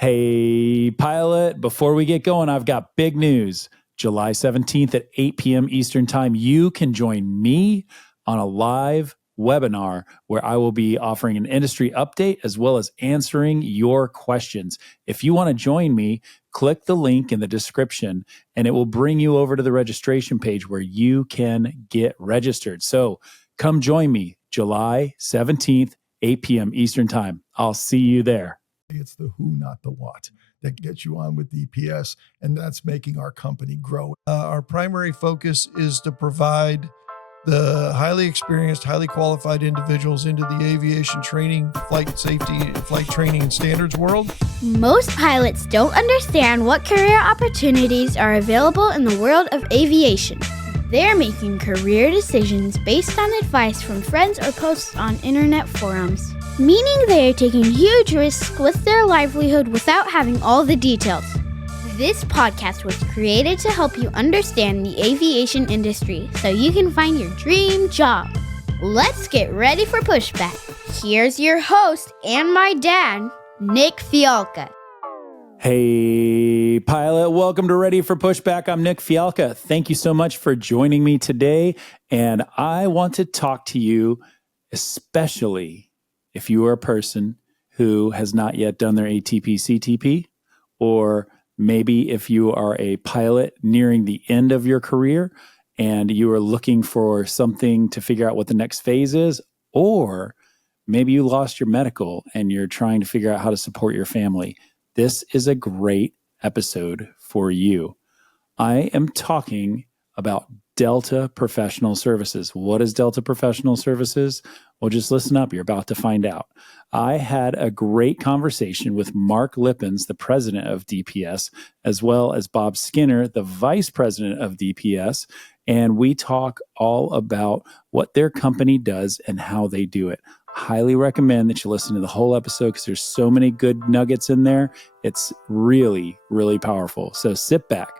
Hey, pilot, before we get going, I've got big news. July 17th at 8 p.m. Eastern Time, you can join me on a live webinar where I will be offering an industry update as well as answering your questions. If you want to join me, click the link in the description and it will bring you over to the registration page where you can get registered. So come join me July 17th, 8 p.m. Eastern Time. I'll see you there. It's the who, not the what, that gets you on with DPS, and that's making our company grow. Our primary focus is to provide the highly experienced, highly qualified individuals into the aviation training, flight safety, flight training and standards world. Most pilots don't understand what career opportunities are available in the world of aviation. They're making career decisions based on advice from friends or posts on internet forums, meaning they are taking huge risks with their livelihood without having all the details. This podcast was created to help you understand the aviation industry so you can find your dream job. Let's get ready for Pushback. Here's your host and my dad, Nick Fialka. Hey, pilot, welcome to Ready for Pushback. I'm Nick Fialka. Thank you so much for joining me today. And I want to talk to you, especially if you are a person who has not yet done their ATP-CTP, or maybe if you are a pilot nearing the end of your career and you are looking for something to figure out what the next phase is, or maybe you lost your medical and you're trying to figure out how to support your family. This is a great episode for you. I am talking about Delta Professional Services. What is Delta Professional Services? Well, just listen up. You're about to find out. I had a great conversation with Marc Lippens, the president of DPS, as well as Bob Skinner, the vice president of DPS, and we talk all about what their company does and how they do it. Highly recommend that you listen to the whole episode because there's so many good nuggets in there. It's really, really powerful. So sit back,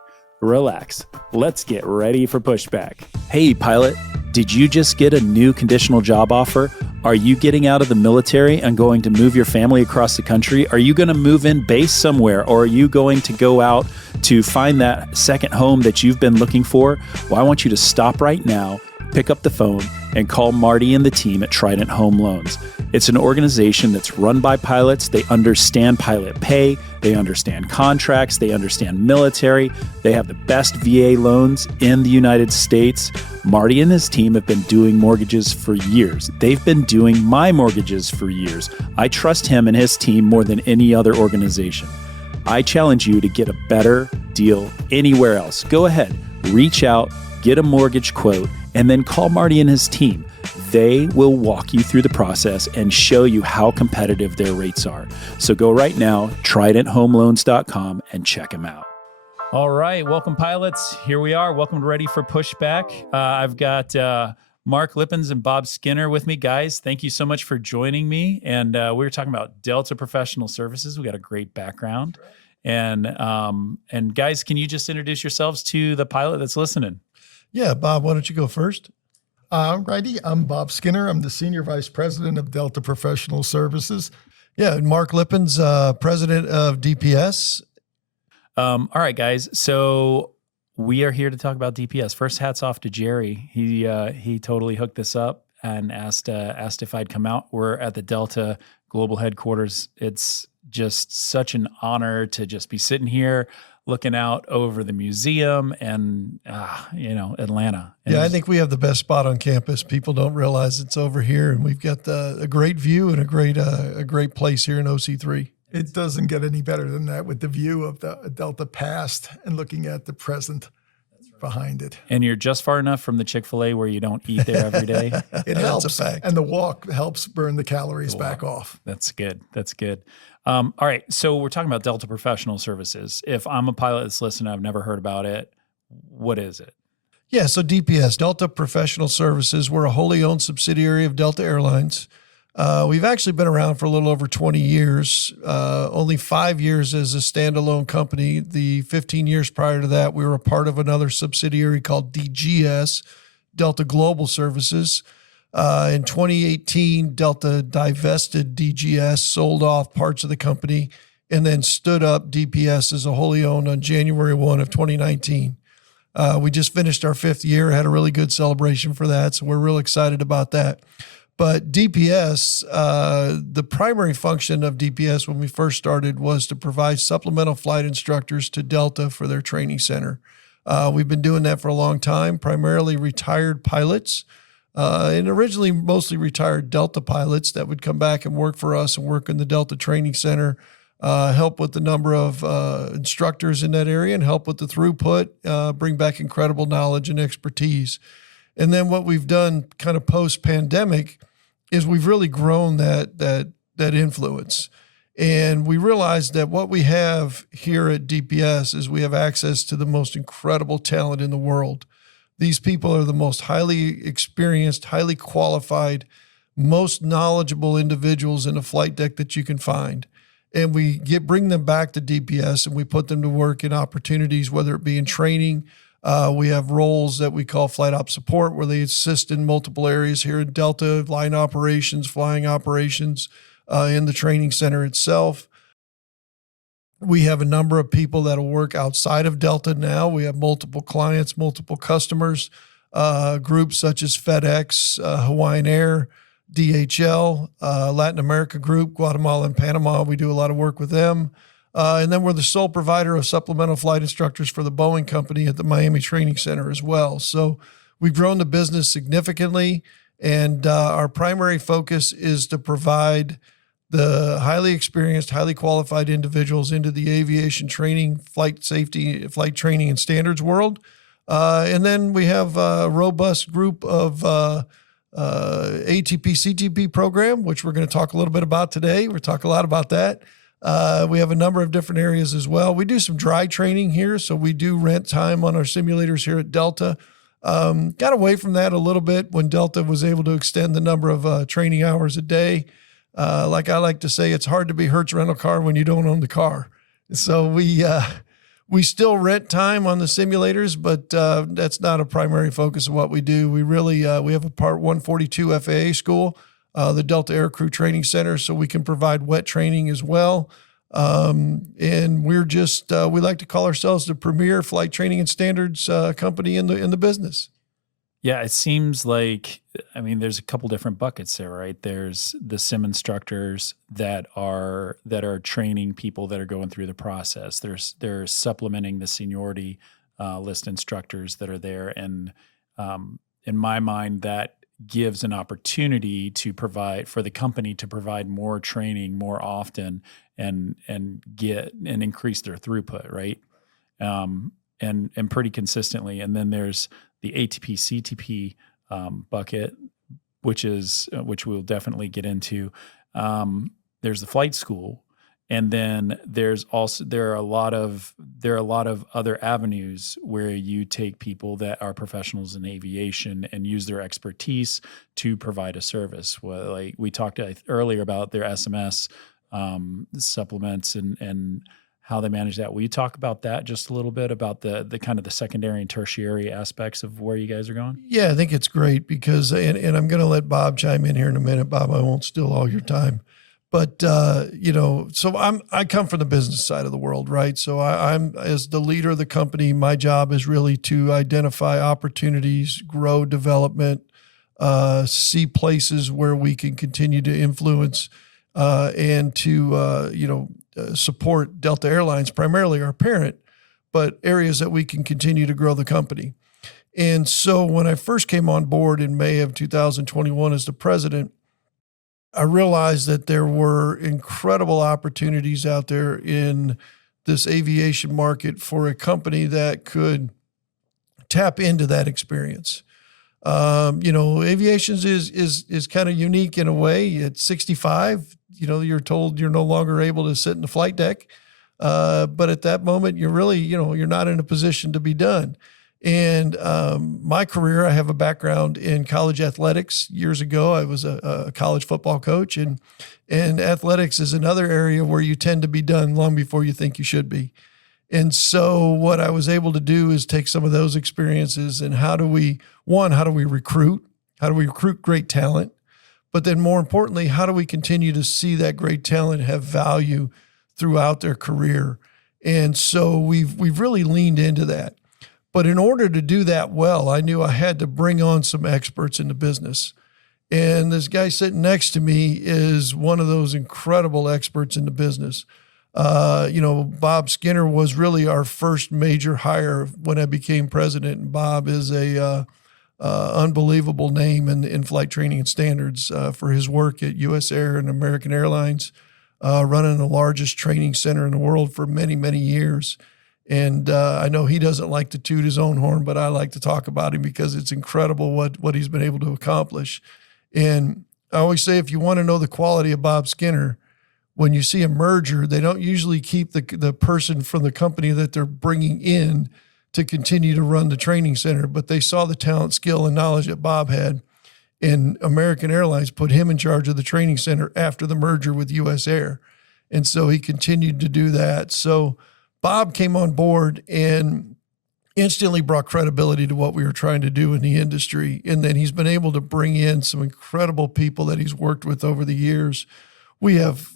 relax. Let's get ready for Pushback. Hey, pilot, did you just get a new conditional job offer? Are you getting out of the military and going to move your family across the country? Are you going to move in base somewhere, or are you going to go out to find that second home that you've been looking for? Well, I want you to stop right now, pick up the phone, and call Marty and the team at Trident Home Loans. It's an organization that's run by pilots. They understand pilot pay. They understand contracts. They understand military. They have the best VA loans in the United States. Marty and his team have been doing mortgages for years. They've been doing my mortgages for years. I trust him and his team more than any other organization. I challenge you to get a better deal anywhere else. Go ahead, reach out, get a mortgage quote, and then call Marty and his team. They will walk you through the process and show you how competitive their rates are. So go right now, tridenthomeloans.com, and check them out. All right, welcome pilots. Here we are. Welcome to Ready for Pushback. I've got Marc Lippens and Bob Skinner with me. Guys, thank you so much for joining me. And we were talking about Delta Professional Services. We got a great background. And guys, can you just introduce yourselves to the pilot that's listening? Yeah, Bob, why don't you go first? Righty, I'm Bob Skinner. I'm the Senior Vice President of Delta Professional Services. Yeah, and Marc Lippens, President of DPS. All right, guys. So we are here to talk about DPS. First, hats off to Jerry. He totally hooked this up and asked if I'd come out. We're at the Delta Global Headquarters. It's just such an honor to just be sitting here looking out over the museum and, Atlanta. And yeah, I think we have the best spot on campus. People don't realize it's over here, and we've got a great view and a great place here in OC3. It doesn't get any better than that with the view of the Delta past and looking at the present behind it. And you're just far enough from the Chick-fil-A where you don't eat there every day. It helps. That's a fact. And the walk helps burn the calories back off. That's good. That's good. All right. So we're talking about Delta Professional Services. If I'm a pilot that's listening, I've never heard about it. What is it? Yeah. So DPS, Delta Professional Services, we're a wholly owned subsidiary of Delta Airlines. We've actually been around for a little over 20 years, only 5 years as a standalone company. The 15 years prior to that, we were a part of another subsidiary called DGS, Delta Global Services. In 2018, Delta divested DGS, sold off parts of the company, and then stood up DPS as a wholly owned on January 1 of 2019. We just finished our 5th year, had a really good celebration for that, so we're real excited about that. But DPS, the primary function of DPS when we first started was to provide supplemental flight instructors to Delta for their training center. We've been doing that for a long time, primarily retired pilots, and originally mostly retired Delta pilots that would come back and work for us and work in the Delta Training Center, help with the number of instructors in that area and help with the throughput, bring back incredible knowledge and expertise. And then what we've done kind of post-pandemic is we've really grown that influence. And we realized that what we have here at DPS is we have access to the most incredible talent in the world. These people are the most highly experienced, highly qualified, most knowledgeable individuals in a flight deck that you can find. And we bring them back to DPS and we put them to work in opportunities, whether it be in training. We have roles that we call flight op support, where they assist in multiple areas here at Delta, line operations, flying operations, in the training center itself. We have a number of people that will work outside of Delta now. We have multiple clients, multiple customers, groups such as FedEx, Hawaiian Air, DHL, Latin America Group, Guatemala and Panama. We do a lot of work with them. And then we're the sole provider of supplemental flight instructors for the Boeing company at the Miami Training Center as well. So we've grown the business significantly, and our primary focus is to provide the highly experienced, highly qualified individuals into the aviation training, flight safety, flight training and standards world. And then we have a robust group of ATP-CTP program, which we're going to talk a little bit about today. We'll talk a lot about that. We have a number of different areas as well. We do some dry training here, so we do rent time on our simulators here at Delta. Got away from that a little bit when Delta was able to extend the number of training hours a day. Like I like to say, it's hard to be Hertz rental car when you don't own the car. So we still rent time on the simulators, but that's not a primary focus of what we do. We really we have a Part 142 FAA school, the Delta Aircrew Training Center, so we can provide wet training as well. And we're just we like to call ourselves the premier flight training and standards company in the business. Yeah, it seems like, I mean, there's a couple different buckets there, right? There's the sim instructors that are training people that are going through the process. They're supplementing the seniority list instructors that are there, and in my mind, that gives an opportunity to provide for the company to provide more training more often and increase their throughput, right? And pretty consistently. And then there's the ATP-CTP bucket, which we'll definitely get into. There's the flight school, and then there are a lot of other avenues where you take people that are professionals in aviation and use their expertise to provide a service. Well, like we talked earlier about their SMS supplements and how they manage that. Will you talk about that just a little bit, about the kind of the secondary and tertiary aspects of where you guys are going? Yeah, I think it's great because, and I'm going to let Bob chime in here in a minute. Bob, I won't steal all your time, but so I come from the business side of the world, right? So I'm as the leader of the company, my job is really to identify opportunities, grow development, see places where we can continue to influence, and to support Delta Airlines, primarily our parent, but areas that we can continue to grow the company. And so when I first came on board in May of 2021 as the president, I realized that there were incredible opportunities out there in this aviation market for a company that could tap into that experience. Aviation is kind of unique in a way. At 65, you're told you're no longer able to sit in the flight deck. But at that moment, you're really, you're not in a position to be done. And my career, I have a background in college athletics. Years ago, I was a college football coach, and athletics is another area where you tend to be done long before you think you should be. And so what I was able to do is take some of those experiences and how do we recruit? How do we recruit great talent? But then more importantly, how do we continue to see that great talent have value throughout their career. And so we've really leaned into that. But in order to do that well, I knew I had to bring on some experts in the business. And this guy sitting next to me is one of those incredible experts in the business. Bob Skinner was really our first major hire when I became president. And Bob is a unbelievable name in flight training and standards for his work at U.S. Air and American Airlines, running the largest training center in the world for many, many years. And I know he doesn't like to toot his own horn, but I like to talk about him because it's incredible what he's been able to accomplish. And I always say, if you want to know the quality of Bob Skinner, when you see a merger, they don't usually keep the person from the company that they're bringing in to continue to run the training center, but they saw the talent, skill, and knowledge that Bob had. And American Airlines put him in charge of the training center after the merger with U.S. Air. And so he continued to do that. So Bob came on board and instantly brought credibility to what we were trying to do in the industry. And then he's been able to bring in some incredible people that he's worked with over the years. We have,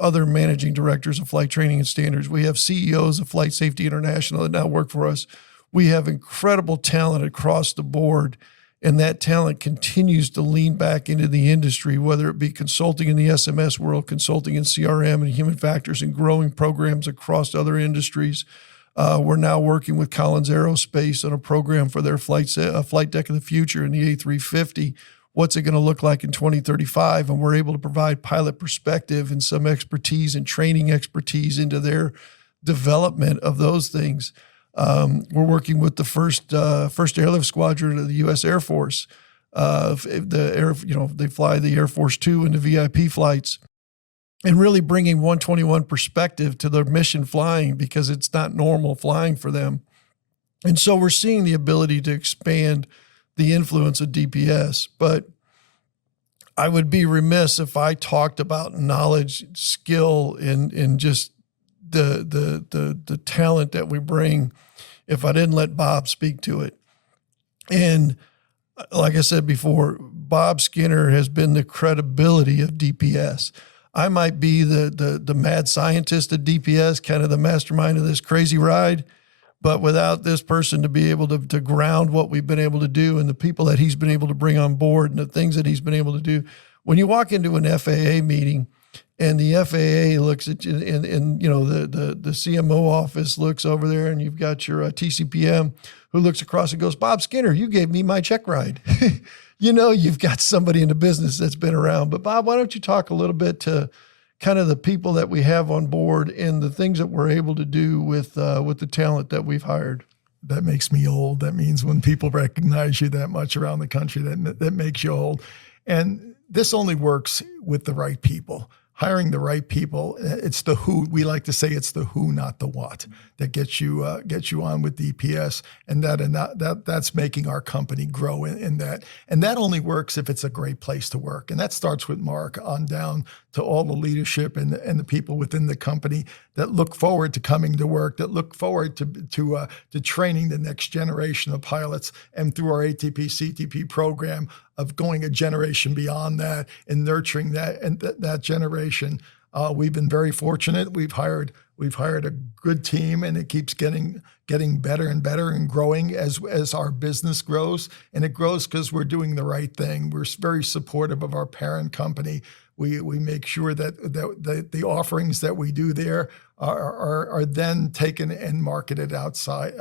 other managing directors of flight training and standards. We have CEOs of Flight Safety International that now work for us. We have incredible talent across the board, and that talent continues to lean back into the industry, whether it be consulting in the SMS world, consulting in CRM and human factors, and growing programs across other industries. We're now working with Collins Aerospace on a program for their flight deck of the future in the A350. What's it going to look like in 2035? And we're able to provide pilot perspective and some expertise and training expertise into their development of those things. We're working with the first airlift squadron of the U.S. Air Force. They fly the Air Force 2 and the VIP flights, and really bringing 121 perspective to their mission flying, because it's not normal flying for them. And so we're seeing the ability to expand the influence of DPS. But I would be remiss if I talked about knowledge, skill, and just the talent that we bring if I didn't let Bob speak to it. And like I said before, Bob Skinner has been the credibility of DPS. I might be the mad scientist at DPS, kind of the mastermind of this crazy ride, but without this person to be able to ground what we've been able to do and the people that he's been able to bring on board and the things that he's been able to do. When you walk into an FAA meeting and the FAA looks at you, and the CMO office looks over there, and you've got your TCPM who looks across and goes, "Bob Skinner, you gave me my check ride." You've got somebody in the business that's been around. But Bob, why don't you talk a little bit to kind of the people that we have on board and the things that we're able to do with the talent that we've hired? That makes me old. That means when people recognize you that much around the country, that makes you old. And this only works with the right people. Hiring the right people, it's the who. We like to say it's the who, not the what, that gets you on with DPS, and that's making our company grow in that. And that only works if it's a great place to work. And that starts with Mark on down to all the leadership and the people within the company that look forward to coming to work, that look forward to training the next generation of pilots, and through our ATP-CTP program of going a generation beyond that and nurturing that and that generation. We've been very fortunate. We've hired a good team, and it keeps getting better and better and growing as our business grows. And it grows because we're doing the right thing. We're very supportive of our parent company. We make sure that the offerings that we do there are then taken and marketed outside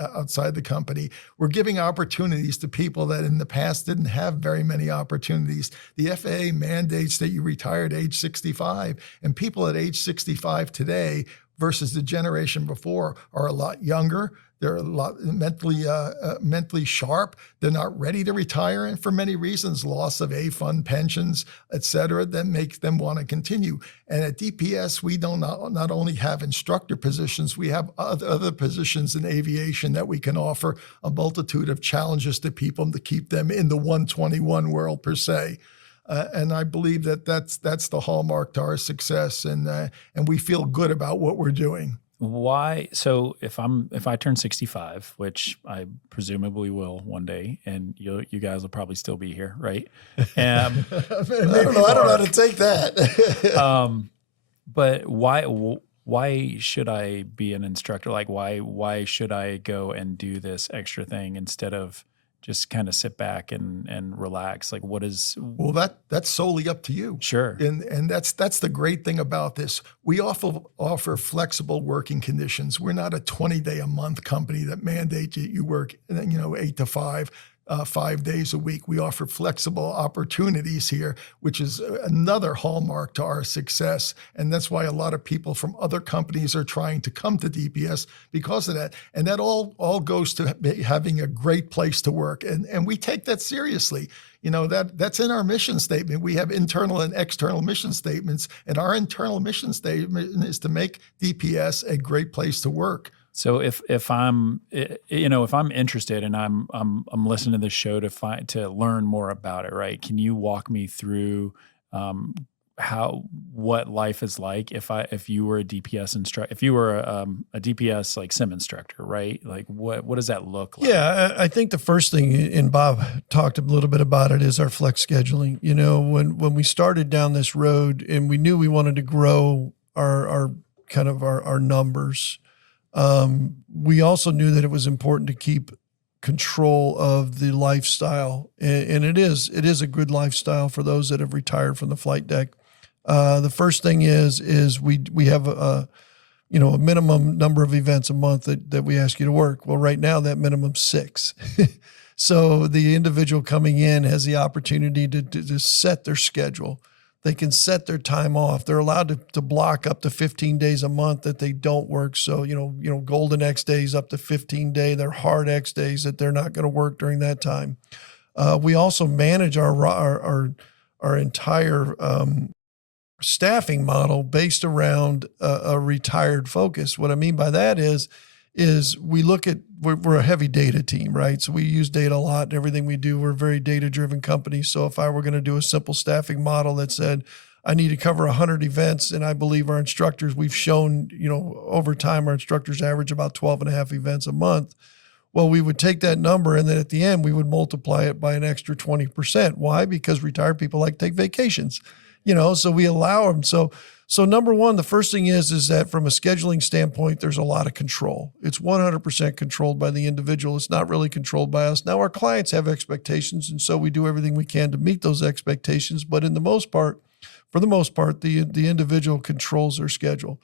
the company. We're giving opportunities to people that in the past didn't have very many opportunities. The FAA mandates that you retire at age 65, and people at age 65 today versus the generation before are a lot younger. They're a lot mentally sharp. They're not ready to retire, and for many reasons, loss of A-fund pensions, et cetera, that makes them want to continue. And at DPS, we don't not only have instructor positions, we have other positions in aviation that we can offer a multitude of challenges to people to keep them in the 121 world per se. And I believe that's the hallmark to our success, and we feel good about what we're doing. Why? So if I turn 65, which I presumably will one day, and you guys will probably still be here, right? I don't know how to take that. But why why should I be an instructor? Like, why should I go and do this extra thing instead of just kind of sit back and relax? Like, what is? Well, that's solely up to you. Sure. And that's the great thing about this. We offer flexible working conditions. We're not a 20-day a month company that mandates you work 8 to 5. 5 days a week. We offer flexible opportunities here, which is another hallmark to our success. And that's why a lot of people from other companies are trying to come to DPS because of that. And that all goes to having a great place to work. And we take that seriously. That's in our mission statement. We have internal and external mission statements, and our internal mission statement is to make DPS a great place to work. So if I'm interested and I'm listening to this show to learn more about it, right? Can you walk me through what life is like if you were a DPS instructor, if you were a DPS like sim instructor, right? Like what does that look like? Yeah, I think the first thing, and Bob talked a little bit about it, is our flex scheduling. When we started down this road and we knew we wanted to grow our numbers. We also knew that it was important to keep control of the lifestyle, and it is a good lifestyle for those that have retired from the flight deck. The first thing is we have a minimum number of events a month that we ask you to work. Well, right now that minimum's 6. So the individual coming in has the opportunity to set their schedule. They can set their time off. They're allowed to block up to 15 days a month that they don't work. So, golden X days up to 15 day. They're hard X days that they're not going to work during that time. We also manage our entire staffing model based around a retired focus. What I mean by that is we look at, we're a heavy data team, right? So we use data a lot in everything we do. We're a very data-driven company. So if I were going to do a simple staffing model that said, I need to cover 100 events, and I believe our instructors, we've shown, over time, our instructors average about 12 and a half events a month. Well, we would take that number, and then at the end, we would multiply it by an extra 20%. Why? Because retired people like to take vacations, so we allow them. So number one, the first thing is that from a scheduling standpoint, there's a lot of control. It's 100% controlled by the individual. It's not really controlled by us. Now, our clients have expectations, and so we do everything we can to meet those expectations. But for the most part, the individual controls their schedule.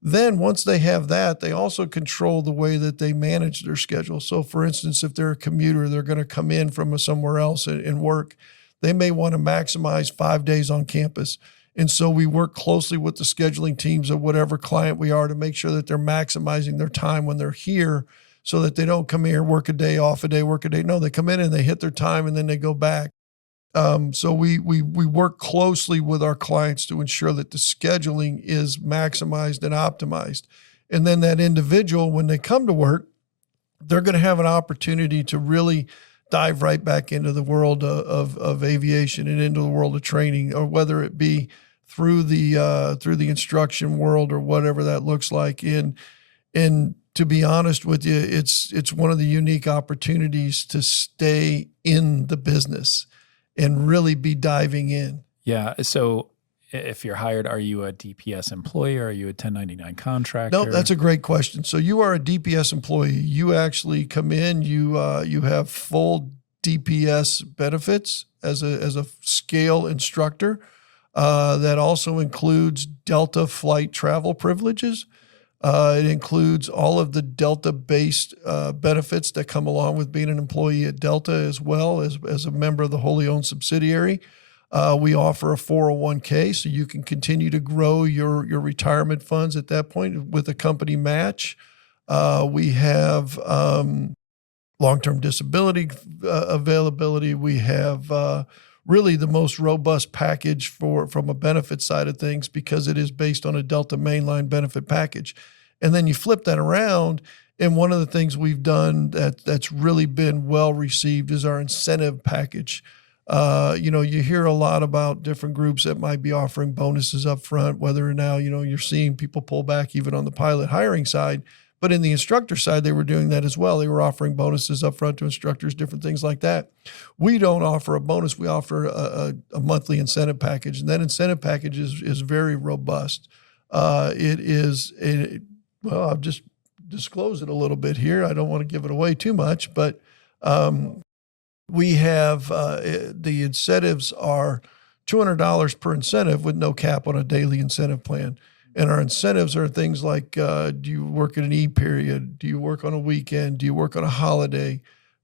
Then once they have that, they also control the way that they manage their schedule. So for instance, if they're a commuter, they're going to come in from somewhere else and work. They may want to maximize 5 days on campus. And so we work closely with the scheduling teams of whatever client we are to make sure that they're maximizing their time when they're here so that they don't come here, work a day, off a day, work a day. No, they come in and they hit their time and then they go back. So we work closely with our clients to ensure that the scheduling is maximized and optimized. And then that individual, when they come to work, they're going to have an opportunity to really dive right back into the world of aviation and into the world of training, or whether it be through the instruction world or whatever that looks like. And to be honest with you, it's one of the unique opportunities to stay in the business and really be diving in. Yeah. So if you're hired, are you a DPS employee or are you a 1099 contractor? No, that's a great question. So you are a DPS employee. You actually come in, you have full DPS benefits as a scale instructor. That also includes Delta flight travel privileges. It includes all of the Delta-based benefits that come along with being an employee at Delta, as well as a member of the wholly owned subsidiary. We offer a 401k, so you can continue to grow your retirement funds at that point with a company match. We have long-term disability availability. We have really the most robust package from a benefit side of things, because it is based on a Delta mainline benefit package. And then you flip that around, and one of the things we've done that's really been well received is our incentive package. You hear a lot about different groups that might be offering bonuses up front, whether now, you're seeing people pull back even on the pilot hiring side, but in the instructor side, they were doing that as well. They were offering bonuses up front to instructors, different things like that. We don't offer a bonus. We offer a monthly incentive package, and that incentive package is very robust. I'll just disclose it a little bit here. I don't want to give it away too much, but we have the incentives are $200 per incentive with no cap on a daily incentive plan. And our incentives are things like, do you work in an E period? Do you work on a weekend? Do you work on a holiday?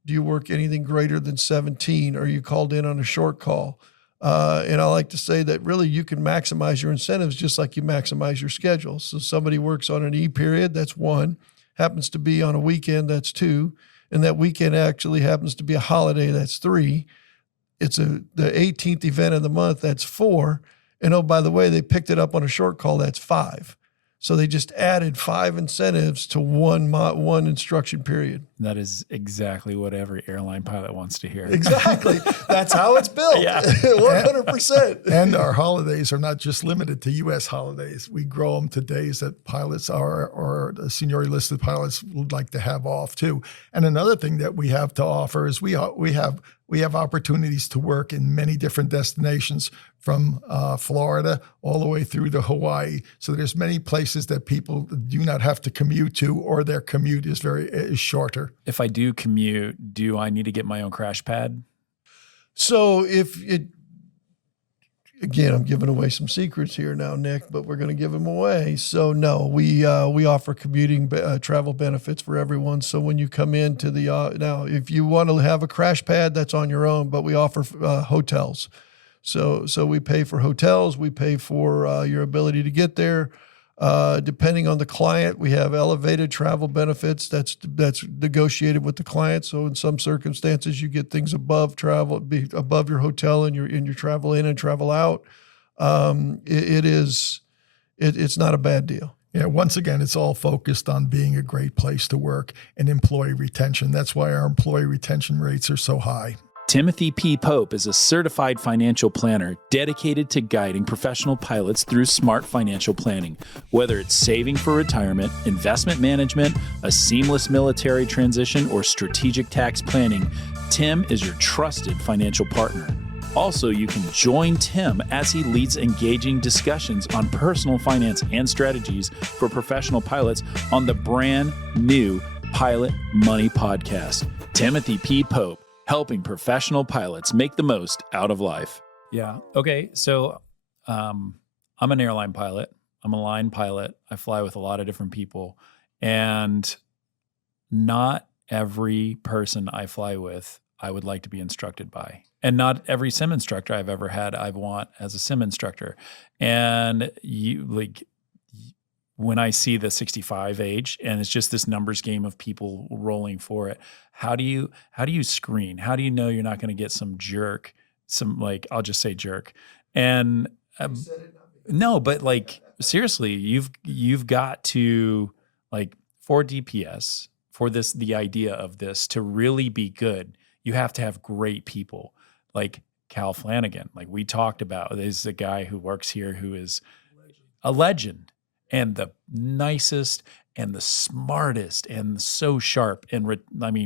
Do you work anything greater than 17? Are you called in on a short call? And I like to say that really you can maximize your incentives just like you maximize your schedule. So somebody works on an E period, that's 1. Happens to be on a weekend, that's 2. And that weekend actually happens to be a holiday, that's 3. It's the 18th event of the month, that's 4. And oh, by the way, they picked it up on a short call, that's 5. So they just added 5 incentives to one instruction period. That is exactly what every airline pilot wants to hear. Exactly. That's how it's built. Yeah. 100%. And our holidays are not just limited to U.S. holidays. We grow them to days that pilots or the seniority listed pilots would like to have off too. And another thing that we have to offer is we have opportunities to work in many different destinations, from Florida all the way through to Hawaii. So there's many places that people do not have to commute to, or their commute is shorter. If I do commute, do I need to get my own crash pad? So again, I'm giving away some secrets here now, Nick, but we're going to give them away. So no, we offer commuting travel benefits for everyone. So when you come into now, if you want to have a crash pad, that's on your own, but we offer hotels. So we pay for hotels, we pay for your ability to get there. Depending on the client, we have elevated travel benefits that's negotiated with the client. So in some circumstances, you get things above your hotel and your travel in and travel out. It's not a bad deal. Yeah, once again, it's all focused on being a great place to work and employee retention. That's why our employee retention rates are so high. Timothy P. Pope is a certified financial planner dedicated to guiding professional pilots through smart financial planning. Whether it's saving for retirement, investment management, a seamless military transition, or strategic tax planning, Tim is your trusted financial partner. Also, you can join Tim as he leads engaging discussions on personal finance and strategies for professional pilots on the brand new Pilot Money podcast. Timothy P. Pope, helping professional pilots make the most out of life. Yeah. Okay. So I'm an airline pilot. I'm a line pilot. I fly with a lot of different people. And not every person I fly with, I would like to be instructed by. And not every sim instructor I've ever had, I want as a sim instructor. And when I see the 65 age and it's just this numbers game of people rolling for it, how do you screen? How do you know you're not going to get some jerk, I'll just say jerk. And no, but seriously, you've got to for DPS, for the idea of this to really be good, you have to have great people. Like Cal Flanagan, we talked about, is a guy who works here who is a legend and the nicest and the smartest and so sharp. And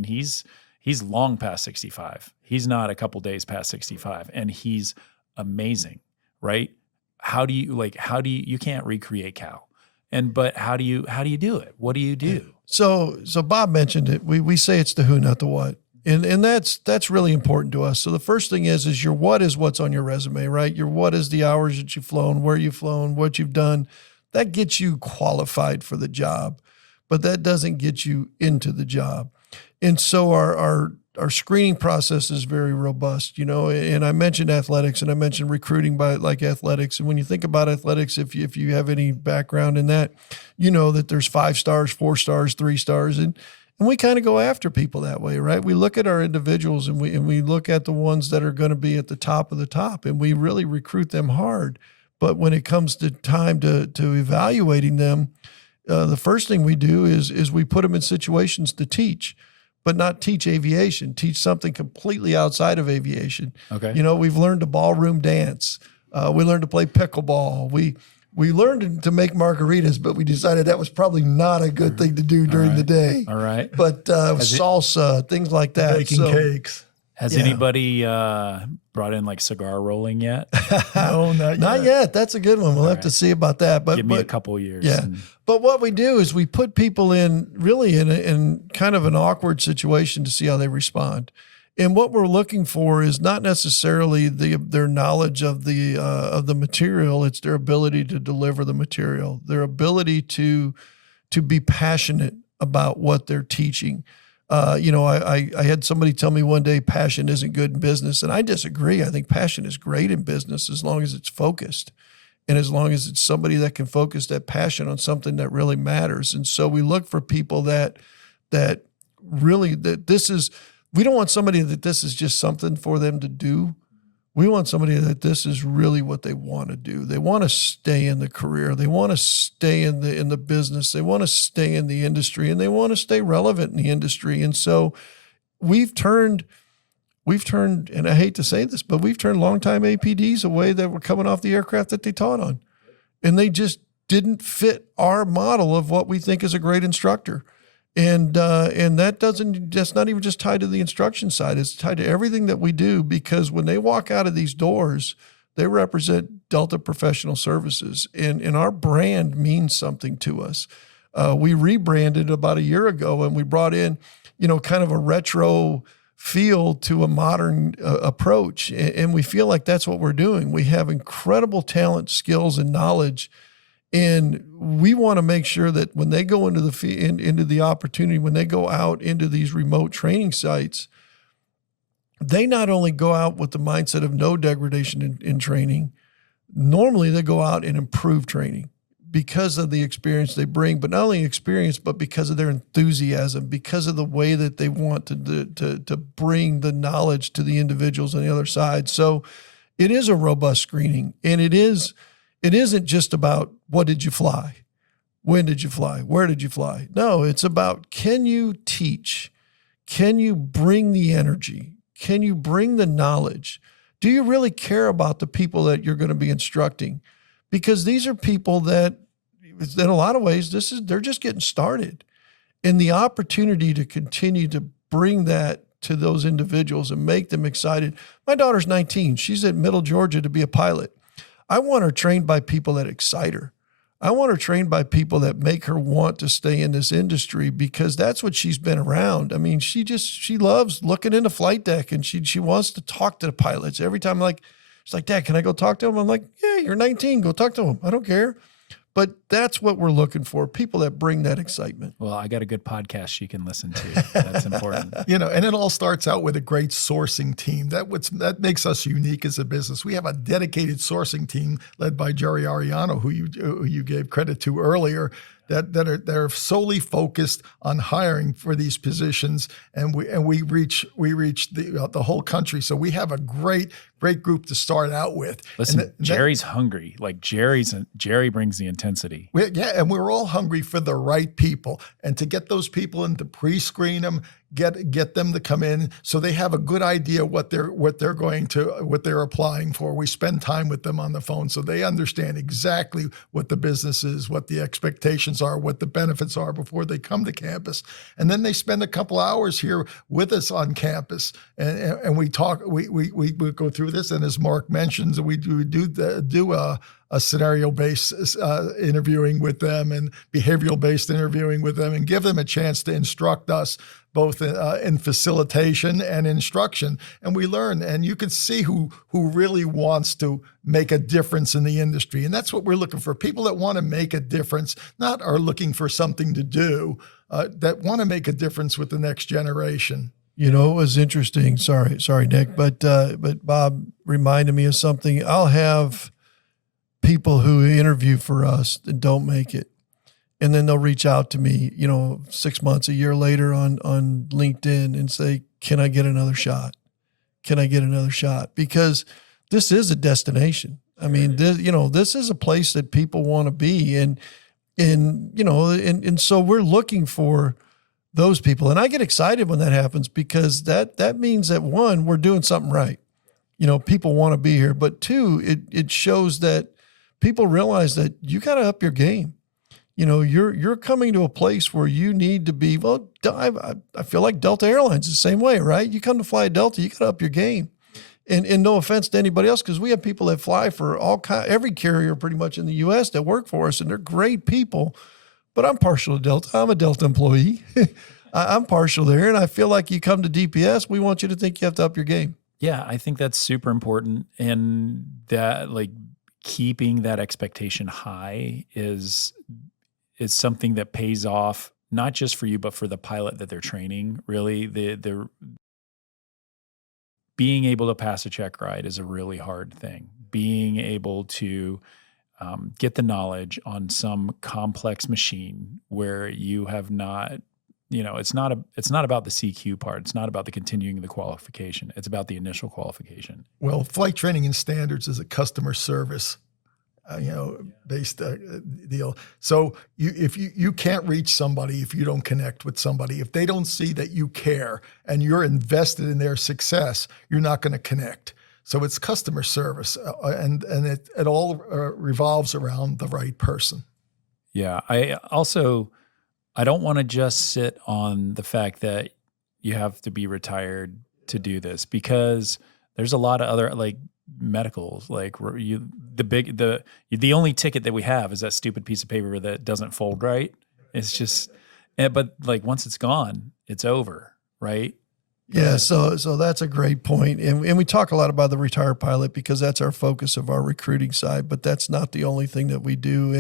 he's long past 65. He's not a couple days past 65, and he's amazing, right? How do you can't recreate Cal. But how do you do it? What do you do? So Bob mentioned it. We say it's the who, not the what. And that's really important to us. So the first thing is your what is what's on your resume, right? Your what is the hours that you've flown, where you've flown, what you've done. That gets you qualified for the job, but that doesn't get you into the job. And so our screening process is very robust, and I mentioned athletics and I mentioned recruiting by athletics. And when you think about athletics, if you have any background in that, you know that there's 5 stars, 4 stars, 3 stars. And we kind of go after people that way, right? We look at our individuals and we look at the ones that are going to be at the top of the top, and we really recruit them hard. But when it comes to time to evaluating them, the first thing we do is we put them in situations to teach, but not teach aviation, teach something completely outside of aviation. Okay. We've learned to ballroom dance. We learned to play pickleball. We learned to make margaritas, but we decided that was probably not a good thing to do during the day. All right. But salsa, things like that. Baking cakes. Has anybody brought in like cigar rolling yet? No, Not yet. That's a good one. We'll have to see about that. But give me a couple years. Yeah. But what we do is we put people in kind of an awkward situation to see how they respond. And what we're looking for is not necessarily their knowledge of the material. It's their ability to deliver the material, their ability to be passionate about what they're teaching. I had somebody tell me one day, passion isn't good in business. And I disagree. I think passion is great in business as long as it's focused and as long as it's somebody that can focus that passion on something that really matters. And so we look for people that we don't want somebody that this is just something for them to do. We want somebody that this is really what they want to do. They want to stay in the career. They want to stay in the business. They want to stay in the industry, and they want to stay relevant in the industry. And so we've turned, and I hate to say this, but we've turned longtime APDs away that were coming off the aircraft that they taught on. And they just didn't fit our model of what we think is a great instructor. And that's not even just tied to the instruction side. It's tied to everything that we do, because when they walk out of these doors, they represent Delta Professional Services, and our brand means something to us. We rebranded about a year ago, and we brought in, kind of a retro feel to a modern approach. And we feel like that's what we're doing. We have incredible talent, skills, and knowledge. And we want to make sure that when they go into the opportunity, when they go out into these remote training sites, they not only go out with the mindset of no degradation in training, normally they go out and improve training because of the experience they bring, but not only experience, but because of their enthusiasm, because of the way that they want to bring the knowledge to the individuals on the other side. So it is a robust screening, and it isn't just about what did you fly? When did you fly? Where did you fly? No, it's about, can you teach? Can you bring the energy? Can you bring the knowledge? Do you really care about the people that you're going to be instructing? Because these are people that, in a lot of ways, they're just getting started. And the opportunity to continue to bring that to those individuals and make them excited. My daughter's 19. She's at Middle Georgia to be a pilot. I want her trained by people that excite her. I want her trained by people that make her want to stay in this industry, because that's what she's been around. I mean, she loves looking in the flight deck, and she wants to talk to the pilots. Every time, she's like, Dad, can I go talk to him? I'm like, yeah, you're 19. Go talk to him. I don't care. But that's what we're looking for, people that bring that excitement. Well, I got a good podcast you can listen to. That's important. And it all starts out with a great sourcing team. That makes us unique as a business. We have a dedicated sourcing team led by Jerry Ariano, who you gave credit to earlier, that are solely focused on hiring for these positions, and we reach the whole country. So we have a great group to start out with. Listen, Jerry's hungry. Like Jerry brings the intensity. And we're all hungry for the right people, and to get those people in, to pre-screen them, get them to come in so they have a good idea what they're applying for. We spend time with them on the phone so they understand exactly what the business is, what the expectations are, what the benefits are before they come to campus. And then they spend a couple hours here with us on campus, and we talk. We go through this, and as Mark mentions, we do a scenario-based interviewing with them and behavioral-based interviewing with them, and give them a chance to instruct us both in facilitation and instruction. And we learn, and you can see who really wants to make a difference in the industry. And that's what we're looking for, people that want to make a difference, not are looking for something to do, that want to make a difference with the next generation. It was interesting. Sorry, Nick, but Bob reminded me of something. I'll have people who interview for us and don't make it, and then they'll reach out to me, 6 months, a year later on LinkedIn and say, can I get another shot? Can I get another shot? Because this is a destination. I mean, this is a place that people want to be. And so we're looking for those people. And I get excited when that happens, because that means that, one, we're doing something right. People want to be here, but two, it shows that people realize that you got to up your game. you're coming to a place where you need to be, well, I feel like Delta Airlines is the same way, right? You come to fly Delta, you got to up your game. And no offense to anybody else, because we have people that fly for every carrier pretty much in the U.S. that work for us, and they're great people. But I'm partial to Delta. I'm a Delta employee. I'm partial there, and I feel like you come to DPS, we want you to think you have to up your game. Yeah, I think that's super important, and that like keeping that expectation high is something that pays off not just for you, but for the pilot that they're training. Really, the being able to pass a check ride is a really hard thing. Being able to get the knowledge on some complex machine where you have not, it's not about the CQ part. It's not about the continuing the qualification. It's about the initial qualification. Well, flight training and standards is a customer service, based deal. So if you can't reach somebody if you don't connect with somebody, if they don't see that you care and you're invested in their success, you're not going to connect. So it's customer service, and it all revolves around the right person. Yeah. I don't want to just sit on the fact that you have to be retired to do this, because there's a lot of other like medicals, like the only ticket that we have is that stupid piece of paper that doesn't fold right. It's just, but like once it's gone, it's over, right? Yeah, so that's a great point. And we talk a lot about the retired pilot because that's our focus of our recruiting side, but that's not the only thing that we do.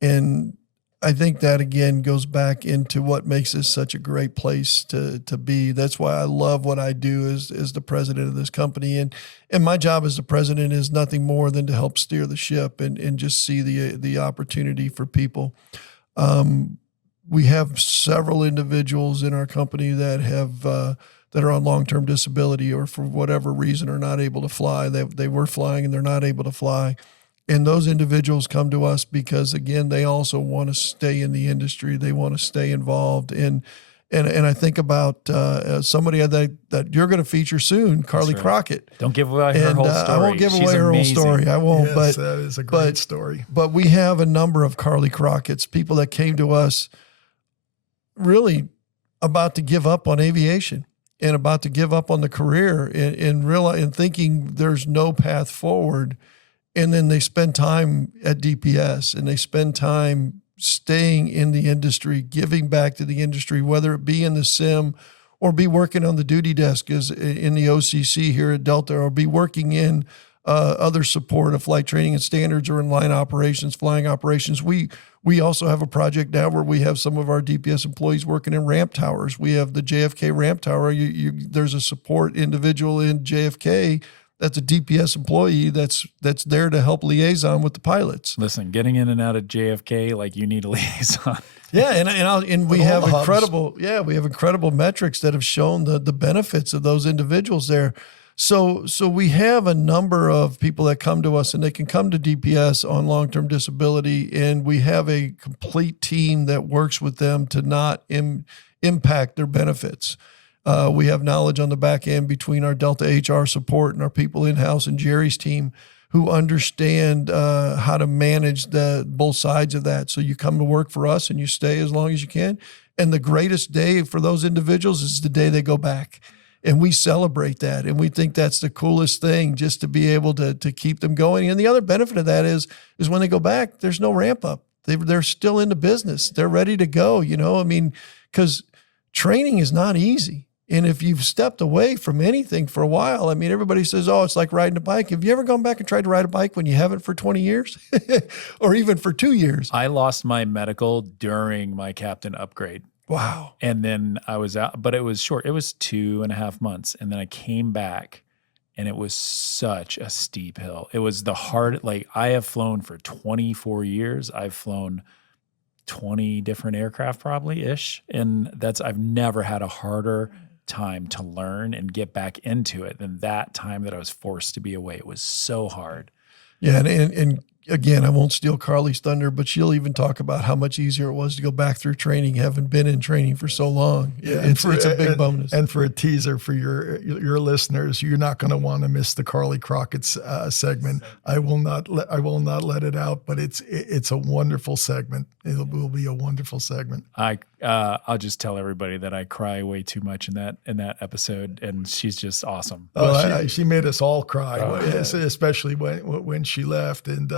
And I think that again goes back into what makes this such a great place to be. That's why I love what I do as the president of this company. And my job as the president is nothing more than to help steer the ship and just see the opportunity for people. We have several individuals in our company that have that are on long-term disability or for whatever reason are not able to fly. They were flying and they're not able to fly. And those individuals come to us because, again, they also want to stay in the industry. They want to stay involved. And I think about somebody that you're going to feature soon, Carly Crockett. Don't give away her whole story. I won't give She's away her amazing. whole story. I won't. Yes, but that is a great story. But we have a number of Carly Crockett's, people that came to us really about to give up on aviation and about to give up on the career and thinking there's no path forward. And then they spend time at DPS and they spend time staying in the industry, giving back to the industry, whether it be in the sim or be working on the duty desk as in the OCC here at Delta, or be working in other support of flight training and standards or in line operations, flying operations. We also have a project now where we have some of our DPS employees working in ramp towers. We have the JFK ramp tower. There's a support individual in JFK that's a DPS employee that's there to help liaison with the pilots. Listen, getting in and out of JFK, like you need a liaison. Yeah, and we have incredible metrics that have shown the benefits of those individuals there. So we have a number of people that come to us and they can come to DPS on long-term disability, and we have a complete team that works with them to not impact their benefits. We have knowledge on the back end between our Delta HR support and our people in-house and Jerry's team who understand how to manage both sides of that. So you come to work for us and you stay as long as you can. And the greatest day for those individuals is the day they go back. And we celebrate that. And we think that's the coolest thing, just to be able to keep them going. And the other benefit of that is when they go back, there's no ramp up. They're still in the business. They're ready to go, because training is not easy. And if you've stepped away from anything for a while, everybody says, oh, it's like riding a bike. Have you ever gone back and tried to ride a bike when you haven't for 20 years or even for 2 years? I lost my medical during my captain upgrade. Wow. And then I was out, but it was short. It was 2.5 months. And then I came back and it was such a steep hill. It was I have flown for 24 years. I've flown 20 different aircraft probably ish. And I've never had a harder time to learn and get back into it than that time that I was forced to be away. It was so hard. Yeah. And again, I won't steal Carly's thunder, but she'll even talk about how much easier it was to go back through training, having been in training for so long. Yeah, It's a big bonus. And for a teaser for your listeners, you're not going to want to miss the Carly Crockett's segment. I will not let it out, but it's a wonderful segment. It will be a wonderful segment. I'll just tell everybody that I cry way too much in that episode, and she's just awesome. Oh, she made us all cry, especially when she left. And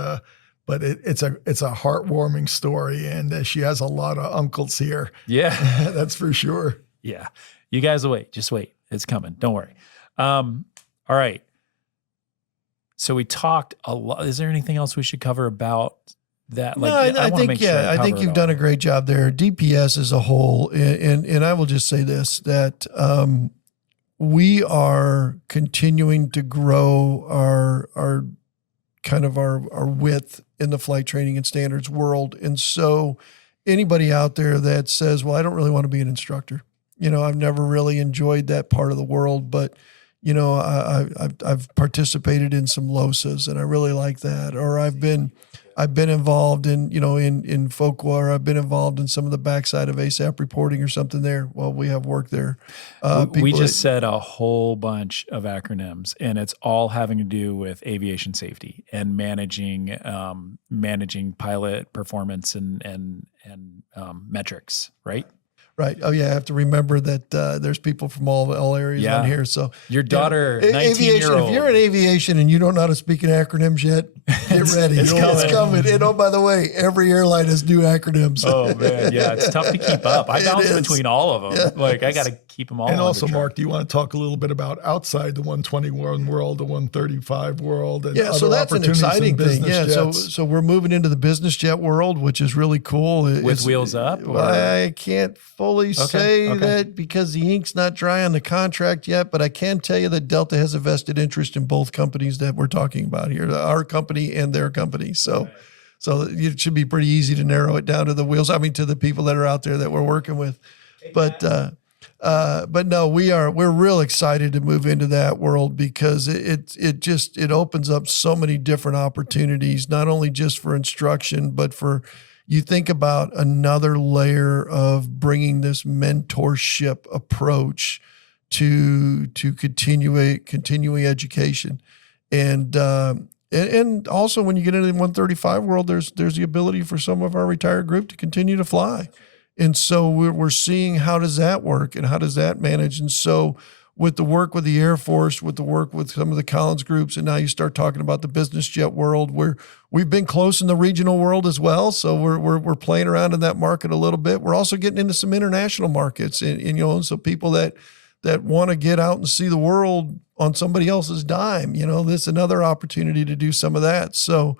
but it's a heartwarming story, and she has a lot of uncles here. Yeah, that's for sure. Yeah, you guys will wait. Just wait. It's coming. Don't worry. All right. So we talked a lot. Is there anything else we should cover about that? Like, no, I think you've done a great job there. DPS as a whole, and I will just say this, that we are continuing to grow our kind of our width in the flight training and standards world. And so anybody out there that says, well, I don't really want to be an instructor, I've never really enjoyed that part of the world, but I've participated in some LOSAs and I really like that. Or I've been involved in, in folklore. I've been involved in some of the backside of ASAP reporting or something there. Well, we have work there. We just said a whole bunch of acronyms, and it's all having to do with aviation safety and managing pilot performance and metrics, right? Right. Oh, yeah. I have to remember that there's people from all areas on here. So your daughter, 19-year-old. If you're in aviation and you don't know how to speak in acronyms yet, get ready. It's coming. And oh, by the way, every airline has new acronyms. Oh, man. Yeah. It's tough to keep up. I bounce between all of them. Yeah. Like, I got to keep them all. And also, Mark, do you want to talk a little bit about outside the 121 world, the 135 world? And so that's an exciting thing. Yeah. So we're moving into the business jet world, which is really cool. With Wheels Up? Or? I can't fully say that because the ink's not dry on the contract yet, but I can tell you that Delta has a vested interest in both companies that we're talking about here, our company and their company. So it should be pretty easy to narrow it down to the wheels. I mean, to the people that are out there that we're working with. But no, we're real excited to move into that world because it opens up so many different opportunities, not only just for instruction, but for, you think about another layer of bringing this mentorship approach to continuing education. And also when you get into the 135 world, there's the ability for some of our retired group to continue to fly. And so we're seeing how does that work and how does that manage? And so with the work with the Air Force, with the work with some of the Collins groups, and now you start talking about the business jet world, where we've been close in the regional world as well. So we're playing around in that market a little bit. We're also getting into some international markets, and so people that want to get out and see the world on somebody else's dime, this is another opportunity to do some of that. So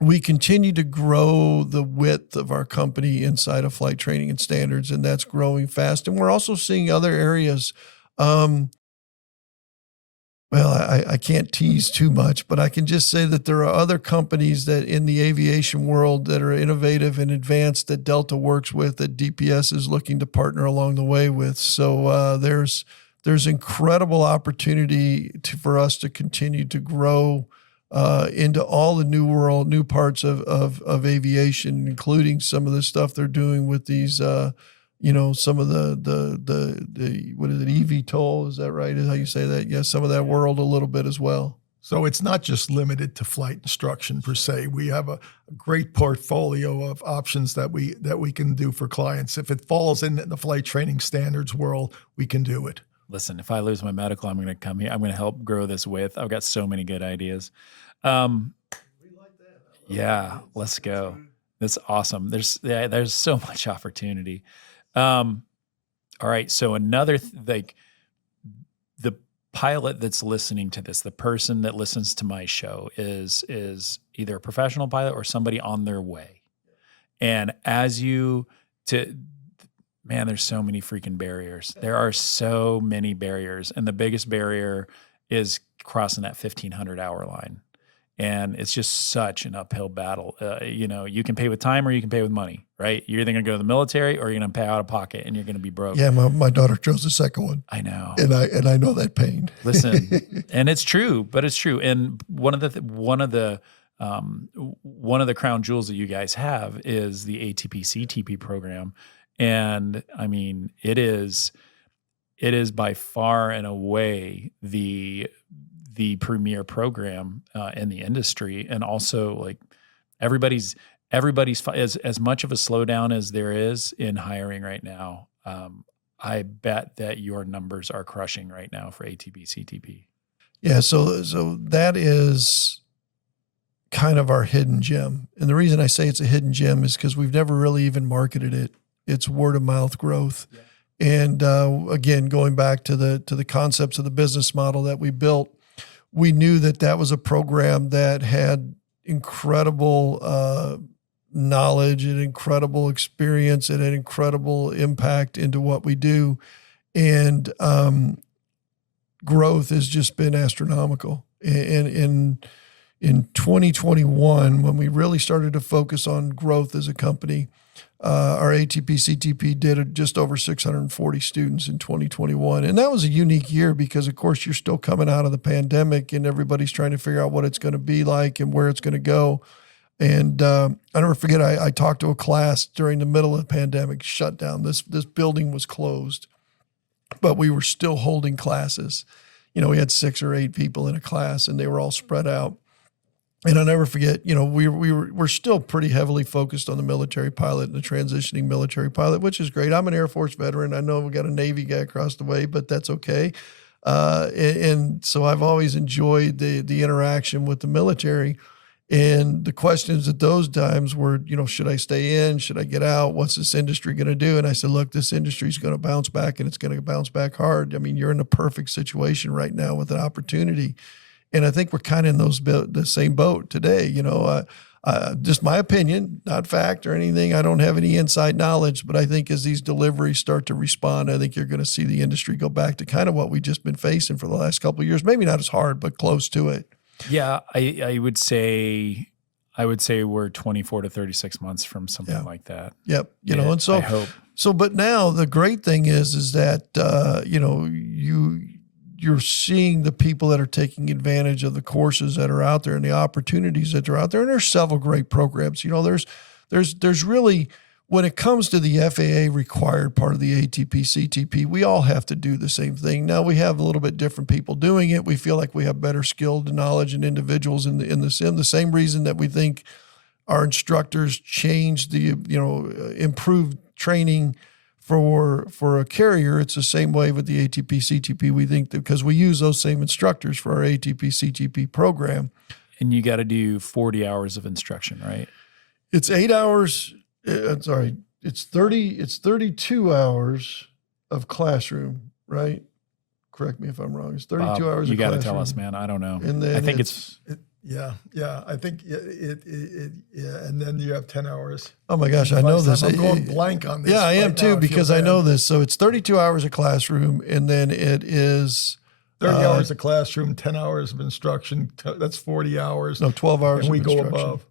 we continue to grow the width of our company inside of flight training and standards, and that's growing fast. And we're also seeing other areas. I can't tease too much, but I can just say that there are other companies that in the aviation world that are innovative and advanced that Delta works with, that DPS is looking to partner along the way with. So there's incredible opportunity for us to continue to grow into all the new parts of aviation, including some of the stuff they're doing with these, some of the what is it, eVTOL? Is that right? Is how you say that? Yes, some of that world a little bit as well. So it's not just limited to flight instruction per se. We have a great portfolio of options that we can do for clients. If it falls in the flight training standards world, we can do it. Listen, if I lose my medical, I'm going to come here. I'm going to help grow this with. I've got so many good ideas. Yeah, let's go. That's awesome. There's so much opportunity. All right. So another the pilot that's listening to this, the person that listens to my show is either a professional pilot or somebody on their way. And there's so many freaking barriers. There are so many barriers. And the biggest barrier is crossing that 1,500 hour line. And it's just such an uphill battle. You can pay with time or you can pay with money, right? You're either going to go to the military or you're going to pay out of pocket and you're going to be broke. Yeah, my daughter chose the second one. I know. And I know that pain. Listen, and it's true, but it's true. And one of the crown jewels that you guys have is the ATP-CTP program. And I mean, it is by far and away the premier program in the industry. And also like everybody's as much of a slowdown as there is in hiring right now. I bet that your numbers are crushing right now for ATP-CTP. Yeah. So that is kind of our hidden gem. And the reason I say it's a hidden gem is because we've never really even marketed it. It's word of mouth growth. Yeah. And again, going back to the concepts of the business model that we built, we knew that was a program that had incredible knowledge and incredible experience and an incredible impact into what we do. And growth has just been astronomical. And in 2021, when we really started to focus on growth as a company, our ATP-CTP did just over 640 students in 2021. And that was a unique year because, of course, you're still coming out of the pandemic and everybody's trying to figure out what it's going to be like and where it's going to go. And I never forget, I talked to a class during the middle of the pandemic shutdown. This building was closed, but we were still holding classes. We had 6 or 8 people in a class and they were all spread out. And I'll never forget, we're still pretty heavily focused on the military pilot and the transitioning military pilot, which is great. I'm an Air Force veteran. I know we got a Navy guy across the way, but that's okay. And so I've always enjoyed the interaction with the military. And the questions at those times were, should I stay in? Should I get out? What's this industry going to do? And I said, look, this industry is going to bounce back and it's going to bounce back hard. I mean, you're in a perfect situation right now with an opportunity. And I think we're kind of in the same boat today. Just my opinion, not fact or anything. I don't have any inside knowledge, but I think as these deliveries start to respond, I think you're going to see the industry go back to kind of what we've just been facing for the last couple of years. Maybe not as hard, but close to it. Yeah, I would say we're 24 to 36 months from something like that. Yep. And so I hope. But now the great thing is that you're seeing the people that are taking advantage of the courses that are out there and the opportunities that are out there. And there's several great programs. There's really, when it comes to the FAA required part of the ATP-CTP, we all have to do the same thing. Now we have a little bit different people doing it. We feel like we have better skilled knowledge and individuals in the sim. The same reason that we think our instructors changed improved training for a carrier, it's the same way with the ATP-CTP. We think that because we use those same instructors for our ATP-CTP program. And you got to do 40 hours of instruction, right? It's 8 hours. It's 32 hours of classroom, right? Correct me if I'm wrong. It's 32 hours of classroom. You got to tell us, man. I don't know. And then I think Yeah. I think and then you have 10 hours. Oh my gosh, I know this. I'm going blank on this. Yeah, I am too, because I know this. So it's 32 hours of classroom, and then it is 30 hours of classroom, 10 hours of instruction. That's 40 hours. No, 12 hours. And we of go instruction. above.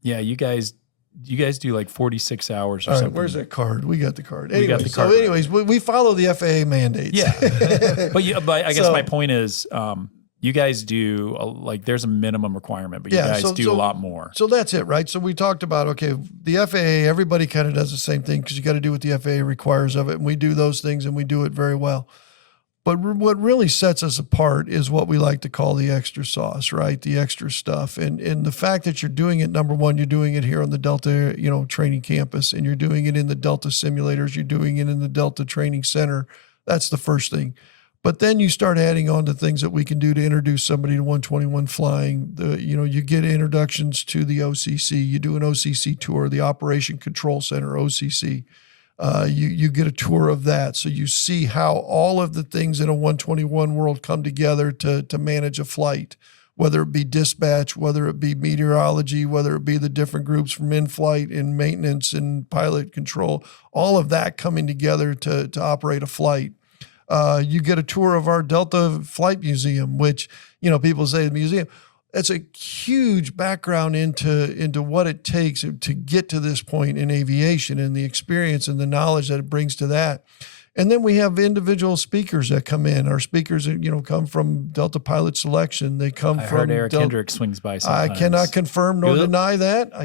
Yeah, you guys do like 46 hours or All right, something. where's that card? We got the card. We got the card. So anyways, we follow the FAA mandates. Yeah. but I guess my point is, you guys do there's a minimum requirement, but you guys do a lot more. So that's it, right? So we talked about, okay, the FAA, everybody kind of does the same thing because you got to do what the FAA requires of it. And we do those things and we do it very well. But what really sets us apart is what we like to call the extra sauce, right? The extra stuff. And the fact that you're doing it, number one, you're doing it here on the Delta, training campus, and you're doing it in the Delta simulators, you're doing it in the Delta Training Center. That's the first thing. But then you start adding on to things that we can do to introduce somebody to 121 flying. You get introductions to the OCC. You do an OCC tour, the Operation Control Center, OCC. You get a tour of that. So you see how all of the things in a 121 world come together to manage a flight, whether it be dispatch, whether it be meteorology, whether it be the different groups from in-flight and maintenance and pilot control, all of that coming together to operate a flight. You get a tour of our Delta Flight Museum, which, people say the museum. that's a huge background into what it takes to get to this point in aviation, and the experience and the knowledge that it brings to that. And then we have individual speakers that come in. Our speakers, come from Delta Pilot Selection. They come I from heard Eric Hendrick swings by sometimes. I cannot confirm nor deny that. I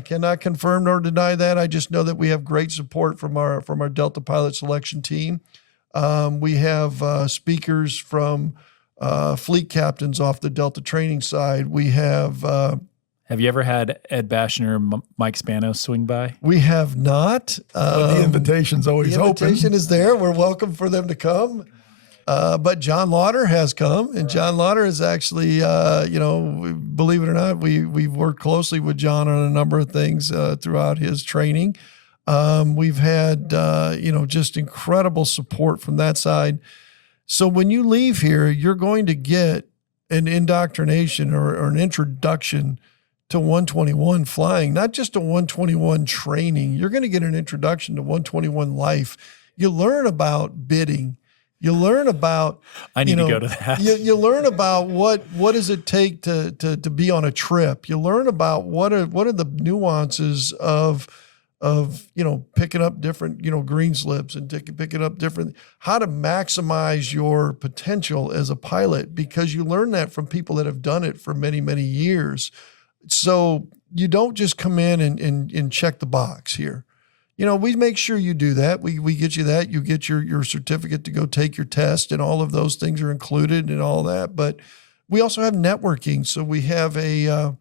just know that we have great support from our Delta Pilot Selection team. We have speakers from fleet captains off the Delta training side. We have. Have you ever had Ed Bashner, Mike Spanos swing by? We have not. The invitation's always open. The invitation is there. We're welcome for them to come. But John Lauder has come, and John Lauder is actually, believe it or not, we've worked closely with John on a number of things throughout his training. We've had, just incredible support from that side. So when you leave here, you're going to get an indoctrination or an introduction to 121 flying, not just a 121 training. You're going to get an introduction to 121 life. You learn about bidding. You learn about. I need to go to that. You learn about what does it take to be on a trip. You learn about what are the nuances of picking up different green slips and picking up different, how to maximize your potential as a pilot, because you learn that from people that have done it for many, many years. So you don't just come in and check the box here. We make sure you do that. We get you that. You get your certificate to go take your test, and all of those things are included and all that. But we also have networking. So we have a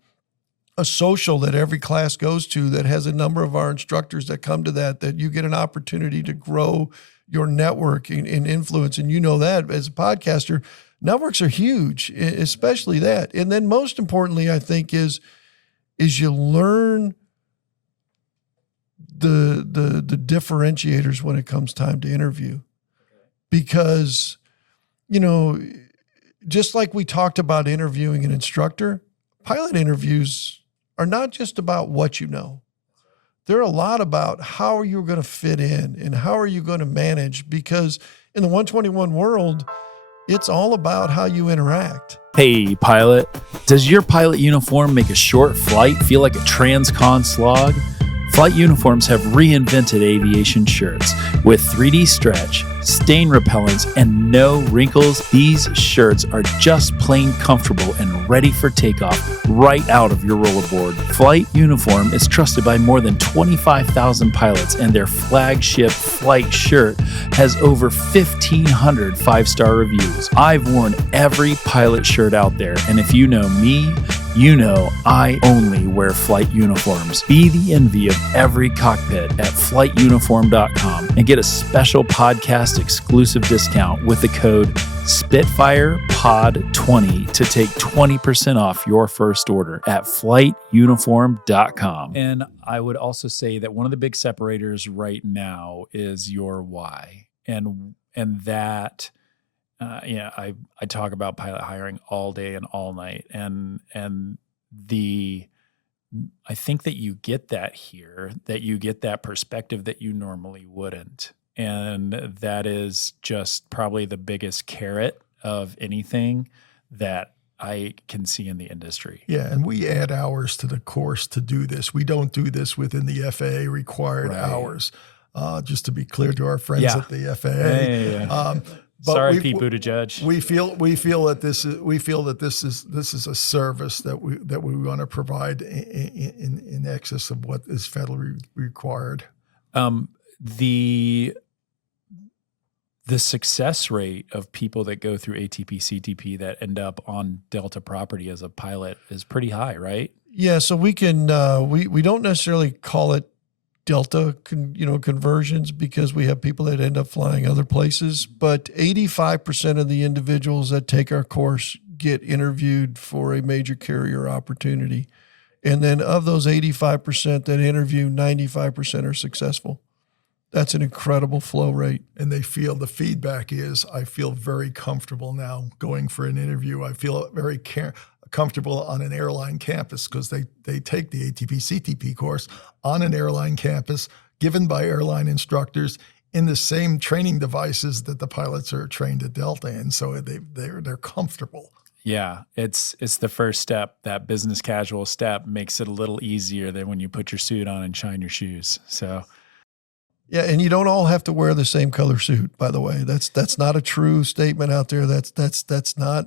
social that every class goes to that has a number of our instructors that come to that you get an opportunity to grow your network and influence. And that as a podcaster, networks are huge, especially that. And then most importantly, I think is you learn the differentiators when it comes time to interview. Because, just like we talked about interviewing an instructor, pilot interviews are not just about what you know. They're a lot about how are you going to fit in and how are you going to manage, because in the 121 world, it's all about how you interact. Hey, pilot. Does your pilot uniform make a short flight feel like a transcon slog? Flight Uniforms have reinvented aviation shirts with 3D stretch, stain repellents, and no wrinkles. These shirts are just plain comfortable and ready for takeoff right out of your rollerboard. Flight Uniform is trusted by more than 25,000 pilots, and their flagship flight shirt has over 1,500 five-star reviews. I've worn every pilot shirt out there, and if you know me, you know I only wear Flight Uniforms. Be the envy of every cockpit at flightuniform.com and get a special podcast exclusive discount with the code SpitfirePod20 to take 20% off your first order at flightuniform.com. And I would also say that one of the big separators right now is your why. And that I talk about pilot hiring all day and all night, and I think that you get that here, that you get that perspective that you normally wouldn't, and that is just probably the biggest carrot of anything that I can see in the industry. Yeah, and we add hours to the course to do this. We don't do this within the FAA required hours. Just to be clear to our friends at the FAA. Yeah. But sorry, Pete Buttigieg. We feel that this is a service that we want to provide in excess of what is federally required. The success rate of people that go through ATP-CTP that end up on Delta property as a pilot is pretty high, right? Yeah. So we can we don't necessarily call it Delta, conversions, because we have people that end up flying other places. But 85% of the individuals that take our course get interviewed for a major carrier opportunity. And then of those 85% that interview, 95% are successful. That's an incredible flow rate. And they feel, the feedback is, I feel very comfortable now going for an interview. I feel very comfortable on an airline campus, because they take the ATP-CTP course on an airline campus given by airline instructors in the same training devices that the pilots are trained at Delta in. So they're comfortable. Yeah, it's the first step. That business casual step makes it a little easier than when you put your suit on and shine your shoes. So Yeah, and you don't all have to wear the same color suit, by the way. That's not a true statement out there. That's not.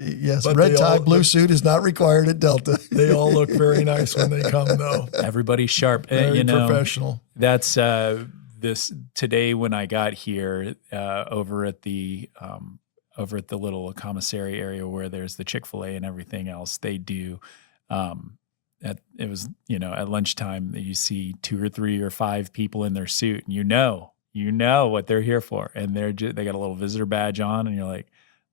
Yes, But red tie, blue suit is not required at Delta. They all look very nice when they come, though. everybody's sharp. Very professional. That's this today when I got here over at the little commissary area where there's the Chick-fil-A and everything else. They do. It was at lunchtime that you see 2 or 3 or 5 people in their suit, and you know what they're here for, and they got a little visitor badge on, and you're like,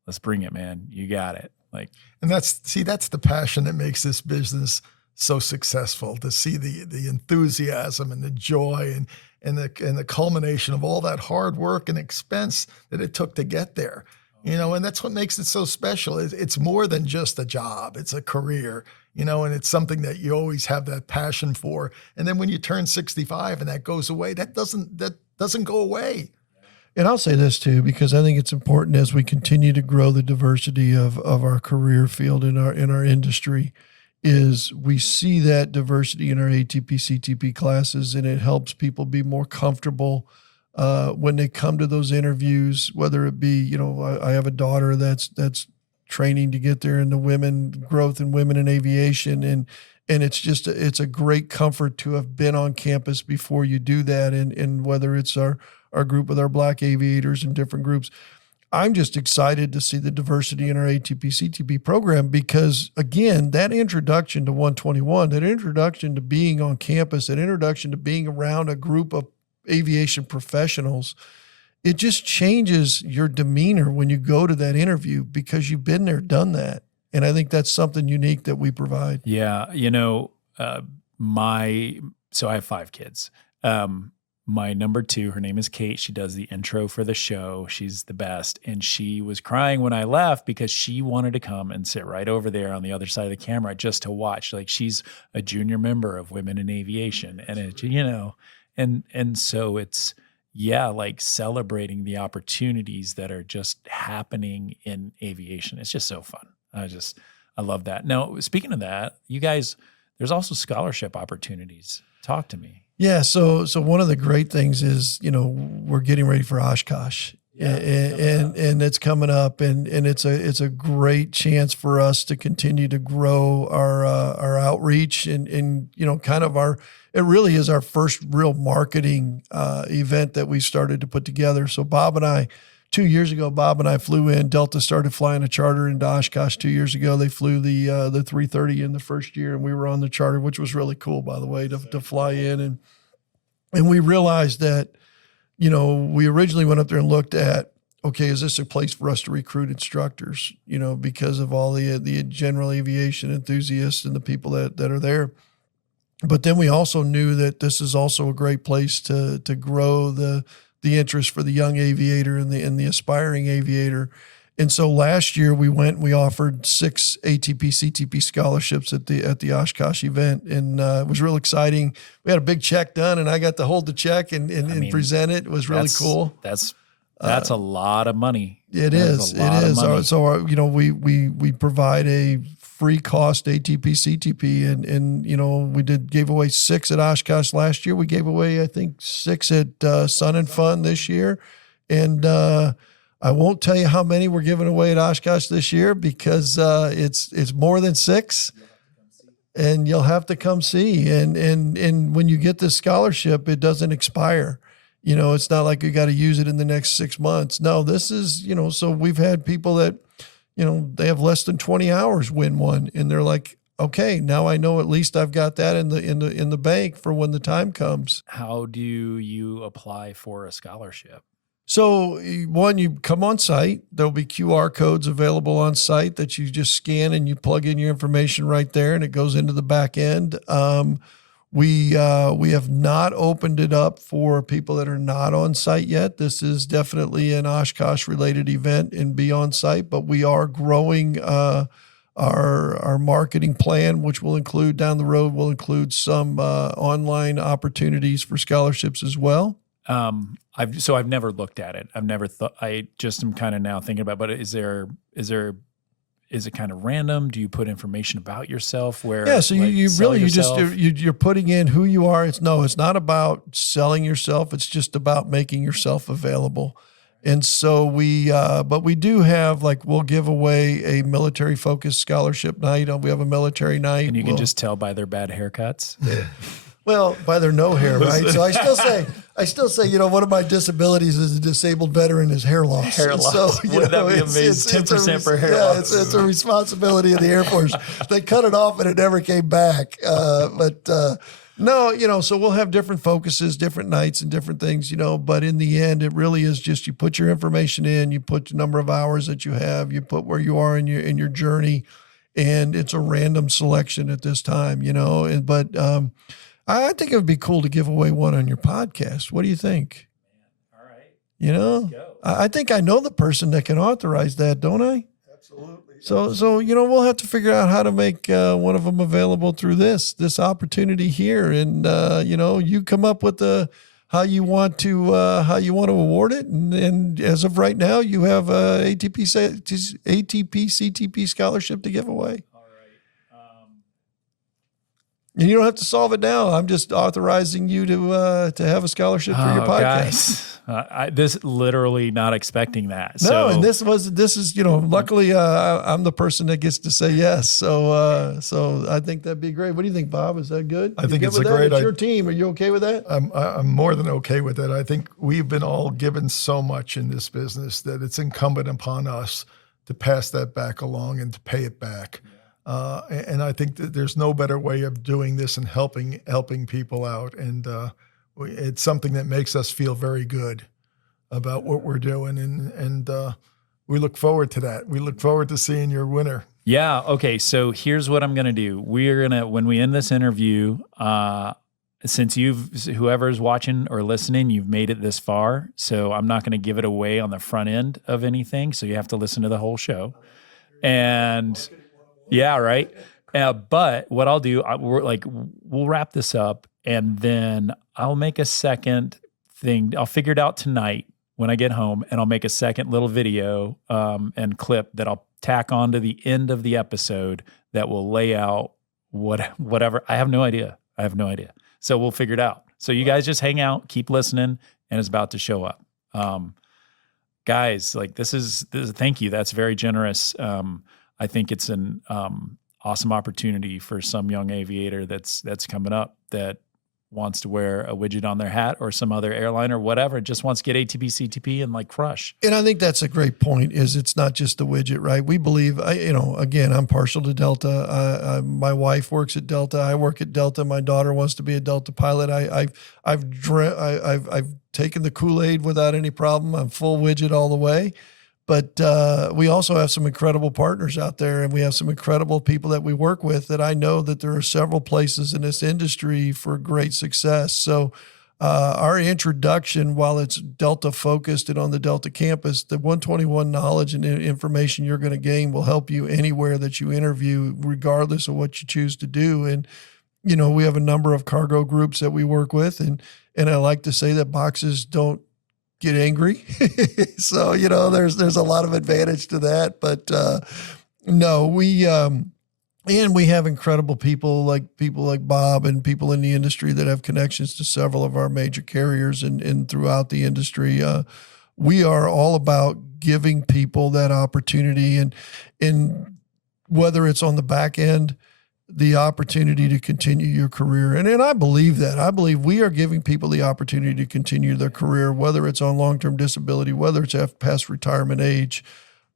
let's bring it, man. You got it. Like, and that's the passion that makes this business so successful, to see the enthusiasm and the joy and the culmination of all that hard work and expense that it took to get there. And that's what makes it so special. It's more than just a job. It's a career, and it's something that you always have that passion for. And then when you turn 65 and that goes away, that doesn't go away. And I'll say this too, because I think it's important as we continue to grow the diversity of our career field in our industry, is we see that diversity in our ATP-CTP classes, and it helps people be more comfortable when they come to those interviews, whether it be, I have a daughter that's training to get there in the growth in women in aviation. And it's a great comfort to have been on campus before you do that. And whether it's our group with our Black aviators and different groups, I'm just excited to see the diversity in our ATP-CTP program, because again, that introduction to 121, that introduction to being on campus, that introduction to being around a group of aviation professionals, it just changes your demeanor when you go to that interview, because you've been there, done that. And I think that's something unique that we provide. Yeah. So I have 5 kids. My number 2, her name is Kate. She does the intro for the show. She's the best. And she was crying when I left because she wanted to come and sit right over there on the other side of the camera just to watch. Like, she's a junior member of Women in Aviation. And and so it's, like celebrating the opportunities that are just happening in aviation. It's just so fun. I love that. Now, speaking of that, you guys, there's also scholarship opportunities. Talk to me. Yeah. So one of the great things is, we're getting ready for Oshkosh, and it's coming up, and it's a great chance for us to continue to grow our outreach and kind of it really is our first real marketing event that we started to put together. So 2 years ago, Bob and I flew in. Delta started flying a charter into Oshkosh 2 years ago. They flew the 330 in the first year, and we were on the charter, which was really cool, by the way, to fly in. And we realized that, we originally went up there and looked at, okay, is this a place for us to recruit instructors, because of all the general aviation enthusiasts and the people that are there. But then we also knew that this is also a great place to grow the interest for the young aviator and the aspiring aviator. And so last year we offered 6 ATP-CTP scholarships at the Oshkosh event, and it was real exciting. We had a big check done, and I got to hold the check and present it. It was really cool. That's a lot of money. It is. So we provide a free cost ATP-CTP, and we gave away 6 at Oshkosh last year. We gave away, I think, 6 at Sun and Fun this year, and I won't tell you how many we're giving away at Oshkosh this year, because it's more than 6, and you'll have to come see. And when you get this scholarship, it doesn't expire. It's not like you got to use it in the next 6 months. No, this is, so we've had people that, they have less than 20 hours win one, and they're like, okay, now I know at least I've got that in the bank for when the time comes. How do you apply for a scholarship? So one, you come on site. There'll be QR codes available on site that you just scan, and you plug in your information right there, and it goes into the back end. We have not opened it up for people that are not on site yet. This is definitely an Oshkosh related event and be on site, but we are growing our marketing plan, which will include down the road, will include some online opportunities for scholarships as well. I've never looked at it. I've never thought. I just am kind of now thinking about. But is there is it kind of random? Do you put information about yourself where? Yeah, so like, you sell really yourself? you're putting in who you are. It's not about selling yourself. It's just about making yourself available. And so but we do have, like, we'll give away a military focused scholarship night. We have a military night. And you can just tell by their bad haircuts. Well, by their no hair, right? So I still say, one of my disabilities as a disabled veteran is hair loss. Hair And loss. So, Wouldn't that be amazing? 10% for hair loss. It's a responsibility of the Air Force. They cut it off and it never came back. No, so we'll have different focuses, different nights and different things, but in the end, it really is just, you put your information in, you put the number of hours that you have, you put where you are in your journey, and it's a random selection at this time, I think it would be cool to give away one on your podcast. What do you think? All right. Let's go. I think I know the person that can authorize that, don't I? Absolutely. So we'll have to figure out how to make one of them available through this opportunity here, and you come up with how you want to award it, and as of right now, you have a ATP-CTP scholarship to give away. And you don't have to solve it now. I'm just authorizing you to have a scholarship for your podcast. Guys, this literally not expecting that. No, and this is luckily I'm the person that gets to say yes. So I think that'd be great. What do you think, Bob? Is that good? I think it's a that? great. It's your team. Are you okay with that? I'm more than okay with it. I think we've been all given so much in this business that it's incumbent upon us to pass that back along and to pay it back. And I think that there's no better way of doing this and helping people out. And it's something that makes us feel very good about what we're doing. And we look forward to that. We look forward to seeing your winner. Yeah. Okay. So here's what I'm going to do. When we end this interview, since whoever's watching or listening, you've made it this far. So I'm not going to give it away on the front end of anything. So you have to listen to the whole show. And yeah, right. But what I'll do, we'll wrap this up, and then I'll make a second thing. I'll figure it out tonight when I get home, and I'll make a second little video and clip that I'll tack on to the end of the episode that will lay out whatever. I have no idea. So we'll figure it out. So you guys just hang out, keep listening, and it's about to show up. Guys, this is thank you. That's very generous. I think it's an awesome opportunity for some young aviator that's coming up that wants to wear a widget on their hat, or some other airline or whatever, just wants to get ATP-CTP and crush. And I think that's a great point, is it's not just the widget, right? We believe, again, I'm partial to Delta. My wife works at Delta. I work at Delta. My daughter wants to be a Delta pilot. I've taken the Kool-Aid without any problem. I'm full widget all the way. But we also have some incredible partners out there, and we have some incredible people that we work with that I know that there are several places in this industry for great success. So our introduction, while it's Delta focused and on the Delta campus, the 121 knowledge and information you're going to gain will help you anywhere that you interview, regardless of what you choose to do. And, we have a number of cargo groups that we work with, and I like to say that boxes don't get angry. So, there's a lot of advantage to that, but no, we have incredible people like Bob and people in the industry that have connections to several of our major carriers and throughout the industry. We are all about giving people that opportunity, and whether it's on the back end, the opportunity to continue your career. And I believe that. I believe we are giving people the opportunity to continue their career, whether it's on long-term disability, whether it's past retirement age.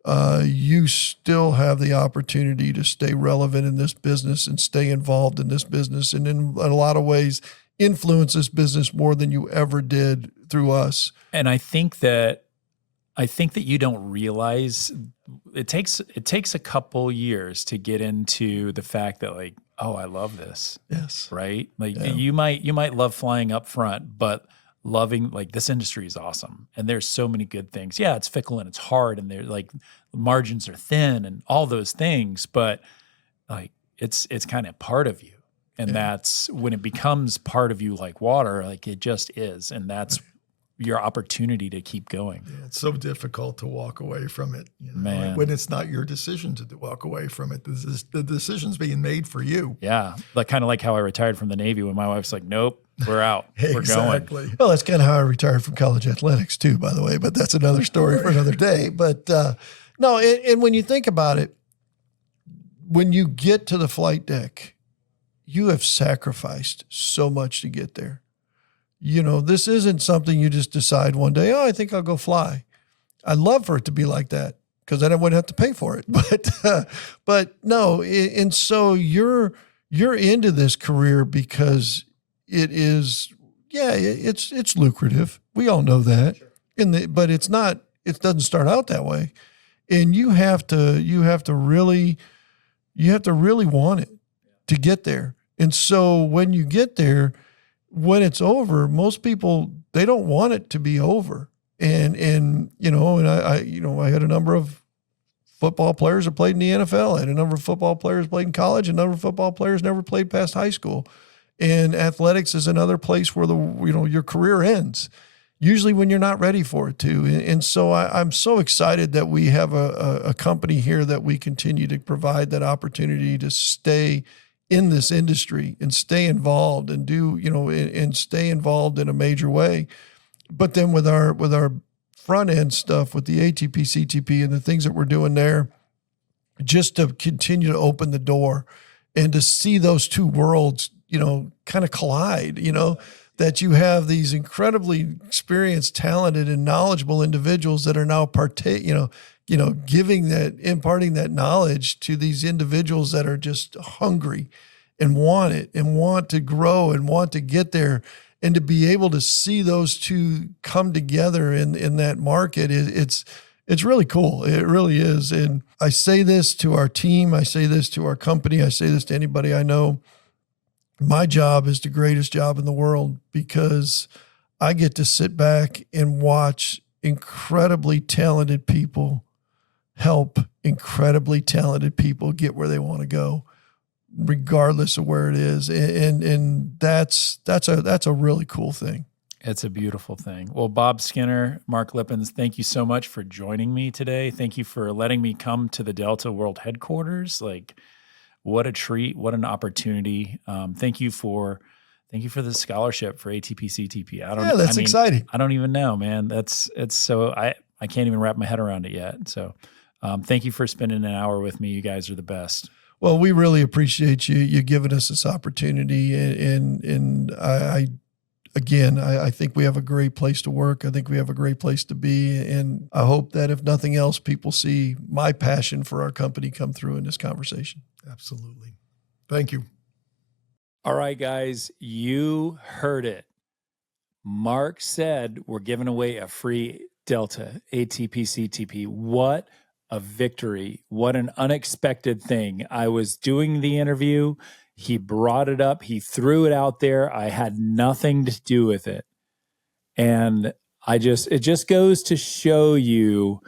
You still have the opportunity to stay relevant in this business and stay involved in this business, and in a lot of ways influence this business more than you ever did through us. And I think that you don't realize it takes a couple years to get into the fact that I love this. Yes. Right? You might love flying up front, but loving this industry is awesome. And there's so many good things. Yeah, it's fickle and it's hard, and they're margins are thin and all those things, but it's kind of part of you. And that's when it becomes part of you like water, it just is. And that's your opportunity to keep going. Yeah, it's so difficult to walk away from it, Man. when it's not your decision to walk away from it. The decision's being made for you. Yeah. Like kind of like how I retired from the Navy when my wife's like, nope, we're out. We're Exactly. going. Well, that's kind of how I retired from college athletics too, by the way, but that's another story for another day. But no, and when you think about it, when you get to the flight deck, you have sacrificed so much to get there. This isn't something you just decide one day, oh, I think I'll go fly. I'd love for it to be like that because then I wouldn't have to pay for it. But no, and so you're into this career because it is, it's lucrative. We all know that. Sure. But it's not, it doesn't start out that way. And you have to really want it to get there. And so when you get there, when it's over, most people, they don't want it to be over. And I had a number of football players that played in the NFL. I had a number of football players played in college. A number of football players never played past high school. And athletics is another place where your career ends, usually when you're not ready for it to. And so I'm so excited that we have a company here that we continue to provide that opportunity to stay in this industry and stay involved and and stay involved in a major way. But then with our front end stuff, with the ATP-CTP and the things that we're doing there, just to continue to open the door and to see those two worlds, kind of collide, that you have these incredibly experienced, talented, and knowledgeable individuals that are now imparting that knowledge to these individuals that are just hungry and want it and want to grow and want to get there. And to be able to see those two come together in that market, it's really cool. It really is. And I say this to our team. I say this to our company. I say this to anybody I know. My job is the greatest job in the world because I get to sit back and watch incredibly talented people help incredibly talented people get where they want to go, regardless of where it is. And that's a really cool thing. It's a beautiful thing. Well, Bob Skinner, Marc Lippens, thank you so much for joining me today. Thank you for letting me come to the Delta World headquarters. What a treat. What an opportunity. Thank you for the scholarship for ATP-CTP. That's exciting. I don't even know, man. It's so, I can't even wrap my head around it yet. So thank you for spending an hour with me. You guys are the best. Well, we really appreciate you giving us this opportunity. And I think we have a great place to work. I think we have a great place to be. And I hope that if nothing else, people see my passion for our company come through in this conversation. Absolutely. Thank you. All right, guys, you heard it. Marc said we're giving away a free Delta ATP-CTP. What a victory. What an unexpected thing. I was doing the interview. He brought it up. He threw it out there. I had nothing to do with it. And it just goes to show you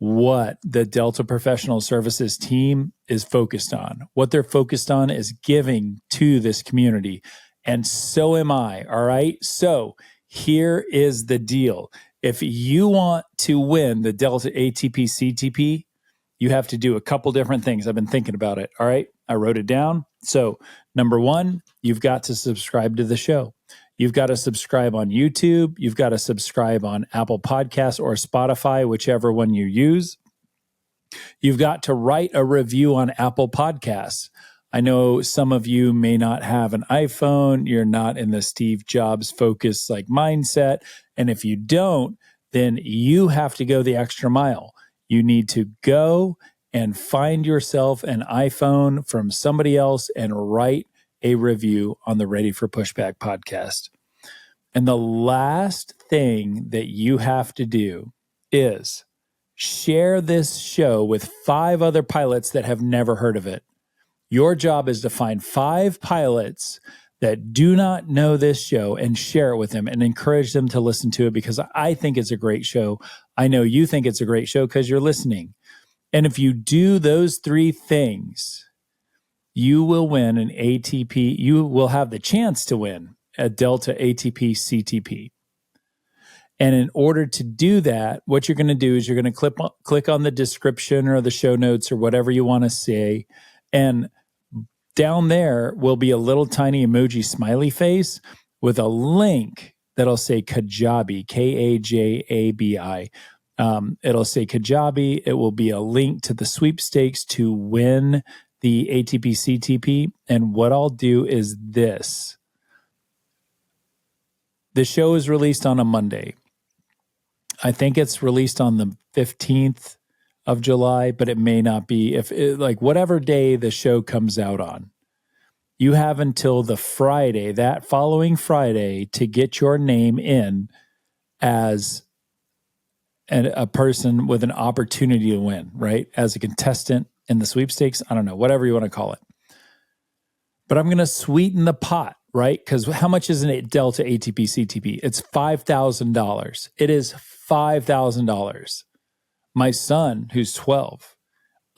what the Delta Professional Services team is focused on. What they're focused on is giving to this community. And so am I. All right. So here is the deal. If you want to win the Delta ATP-CTP, you have to do a couple different things. I've been thinking about it. All right. I wrote it down. So number one, you've got to subscribe to the show. You've got to subscribe on YouTube. You've got to subscribe on Apple Podcasts or Spotify, whichever one you use. You've got to write a review on Apple Podcasts. I know some of you may not have an iPhone. You're not in the Steve Jobs focus mindset. And if you don't, then you have to go the extra mile. You need to go and find yourself an iPhone from somebody else and write a review on the Ready for Pushback podcast. And the last thing that you have to do is share this show with 5 other pilots that have never heard of it. Your job is to find 5 pilots that do not know this show and share it with them and encourage them to listen to it, because I think it's a great show. I know you think it's a great show because you're listening. And if you do those 3 things, you will win an ATP. You will have the chance to win a Delta ATP-CTP. And in order to do that, what you're going to do is you're going to click on the description or the show notes or whatever you want to say. And down there will be a little tiny emoji smiley face with a link that'll say Kajabi, Kajabi. It'll say Kajabi. It will be a link to the sweepstakes to win the ATP-CTP. And what I'll do is this. The show is released on a Monday. I think it's released on the 15th of July, but it may not be. Whatever day the show comes out on, you have until the Friday, that following Friday, to get your name in as a person with an opportunity to win, right? As a contestant in the sweepstakes. I don't know, whatever you want to call it. But I'm going to sweeten the pot, right? Because how much is a Delta ATP-CTP? It's $5,000. It is $5,000. My son, who's 12,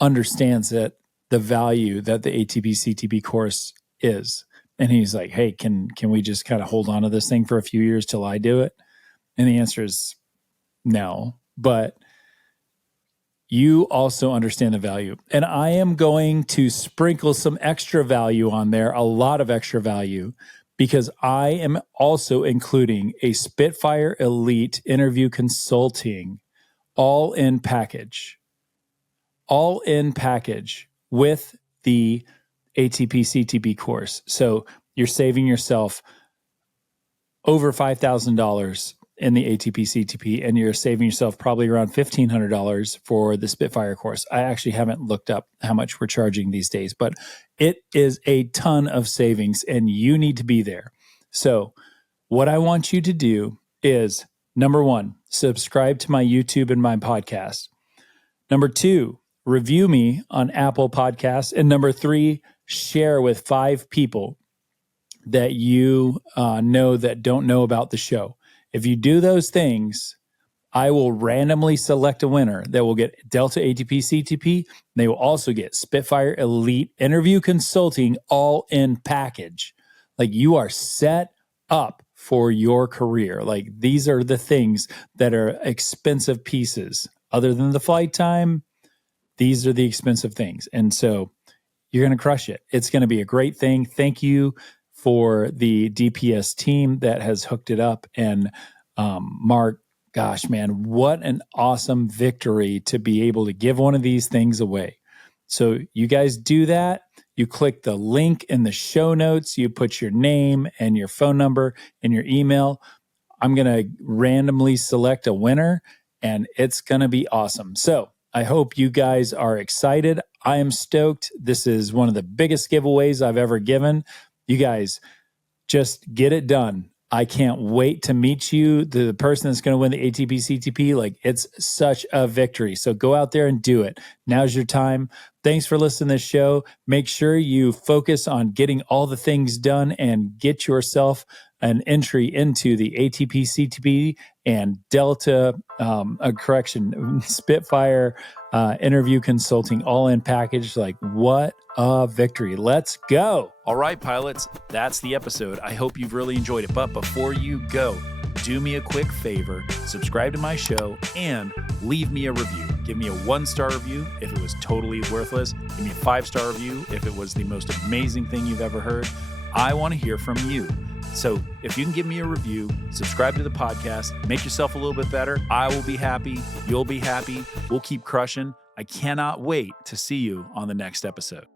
understands that the value that the ATP-CTP course is. And he's like, hey, can we just kind of hold on to this thing for a few years till I do it? And the answer is no. But you also understand the value. And I am going to sprinkle some extra value on there, a lot of extra value, because I am also including a Spitfire Elite interview consulting all-in package with the ATP-CTP course. So you're saving yourself over $5,000 in the ATP-CTP, and you're saving yourself probably around $1,500 for the Spitfire course. I actually haven't looked up how much we're charging these days, but it is a ton of savings, and you need to be there. So what I want you to do is, number one, subscribe to my YouTube and my podcast. Number two, review me on Apple Podcasts. And number three, share with 5 people that you know that don't know about the show. If you do those things, I will randomly select a winner that will get Delta ATP-CTP. They will also get Spitfire Elite interview consulting all-in package. Like, you are set up for your career. Like, these are the things that are expensive pieces. Other than the flight time, these are the expensive things. And so you're going to crush it. It's going to be a great thing. Thank you for the DPS team that has hooked it up. And Mark, gosh, man, what an awesome victory to be able to give one of these things away. So you guys do that. You click the link in the show notes. You put your name and your phone number and your email. I'm going to randomly select a winner, and it's going to be awesome. So I hope you guys are excited. I am stoked. This is one of the biggest giveaways I've ever given. You guys, just get it done. I can't wait to meet you, the person that's going to win the ATP-CTP. Like, it's such a victory. So go out there and do it. Now's your time. Thanks for listening to this show. Make sure you focus on getting all the things done and get yourself an entry into the ATP-CTP and Delta, Spitfire interview consulting all-in package. Like, what a victory. Let's go. All right, pilots, that's the episode. I hope you've really enjoyed it. But before you go, do me a quick favor, subscribe to my show, and leave me a review. Give me a 1-star review if it was totally worthless. Give me a 5-star review if it was the most amazing thing you've ever heard. I want to hear from you. So if you can give me a review, subscribe to the podcast, make yourself a little bit better, I will be happy. You'll be happy. We'll keep crushing. I cannot wait to see you on the next episode.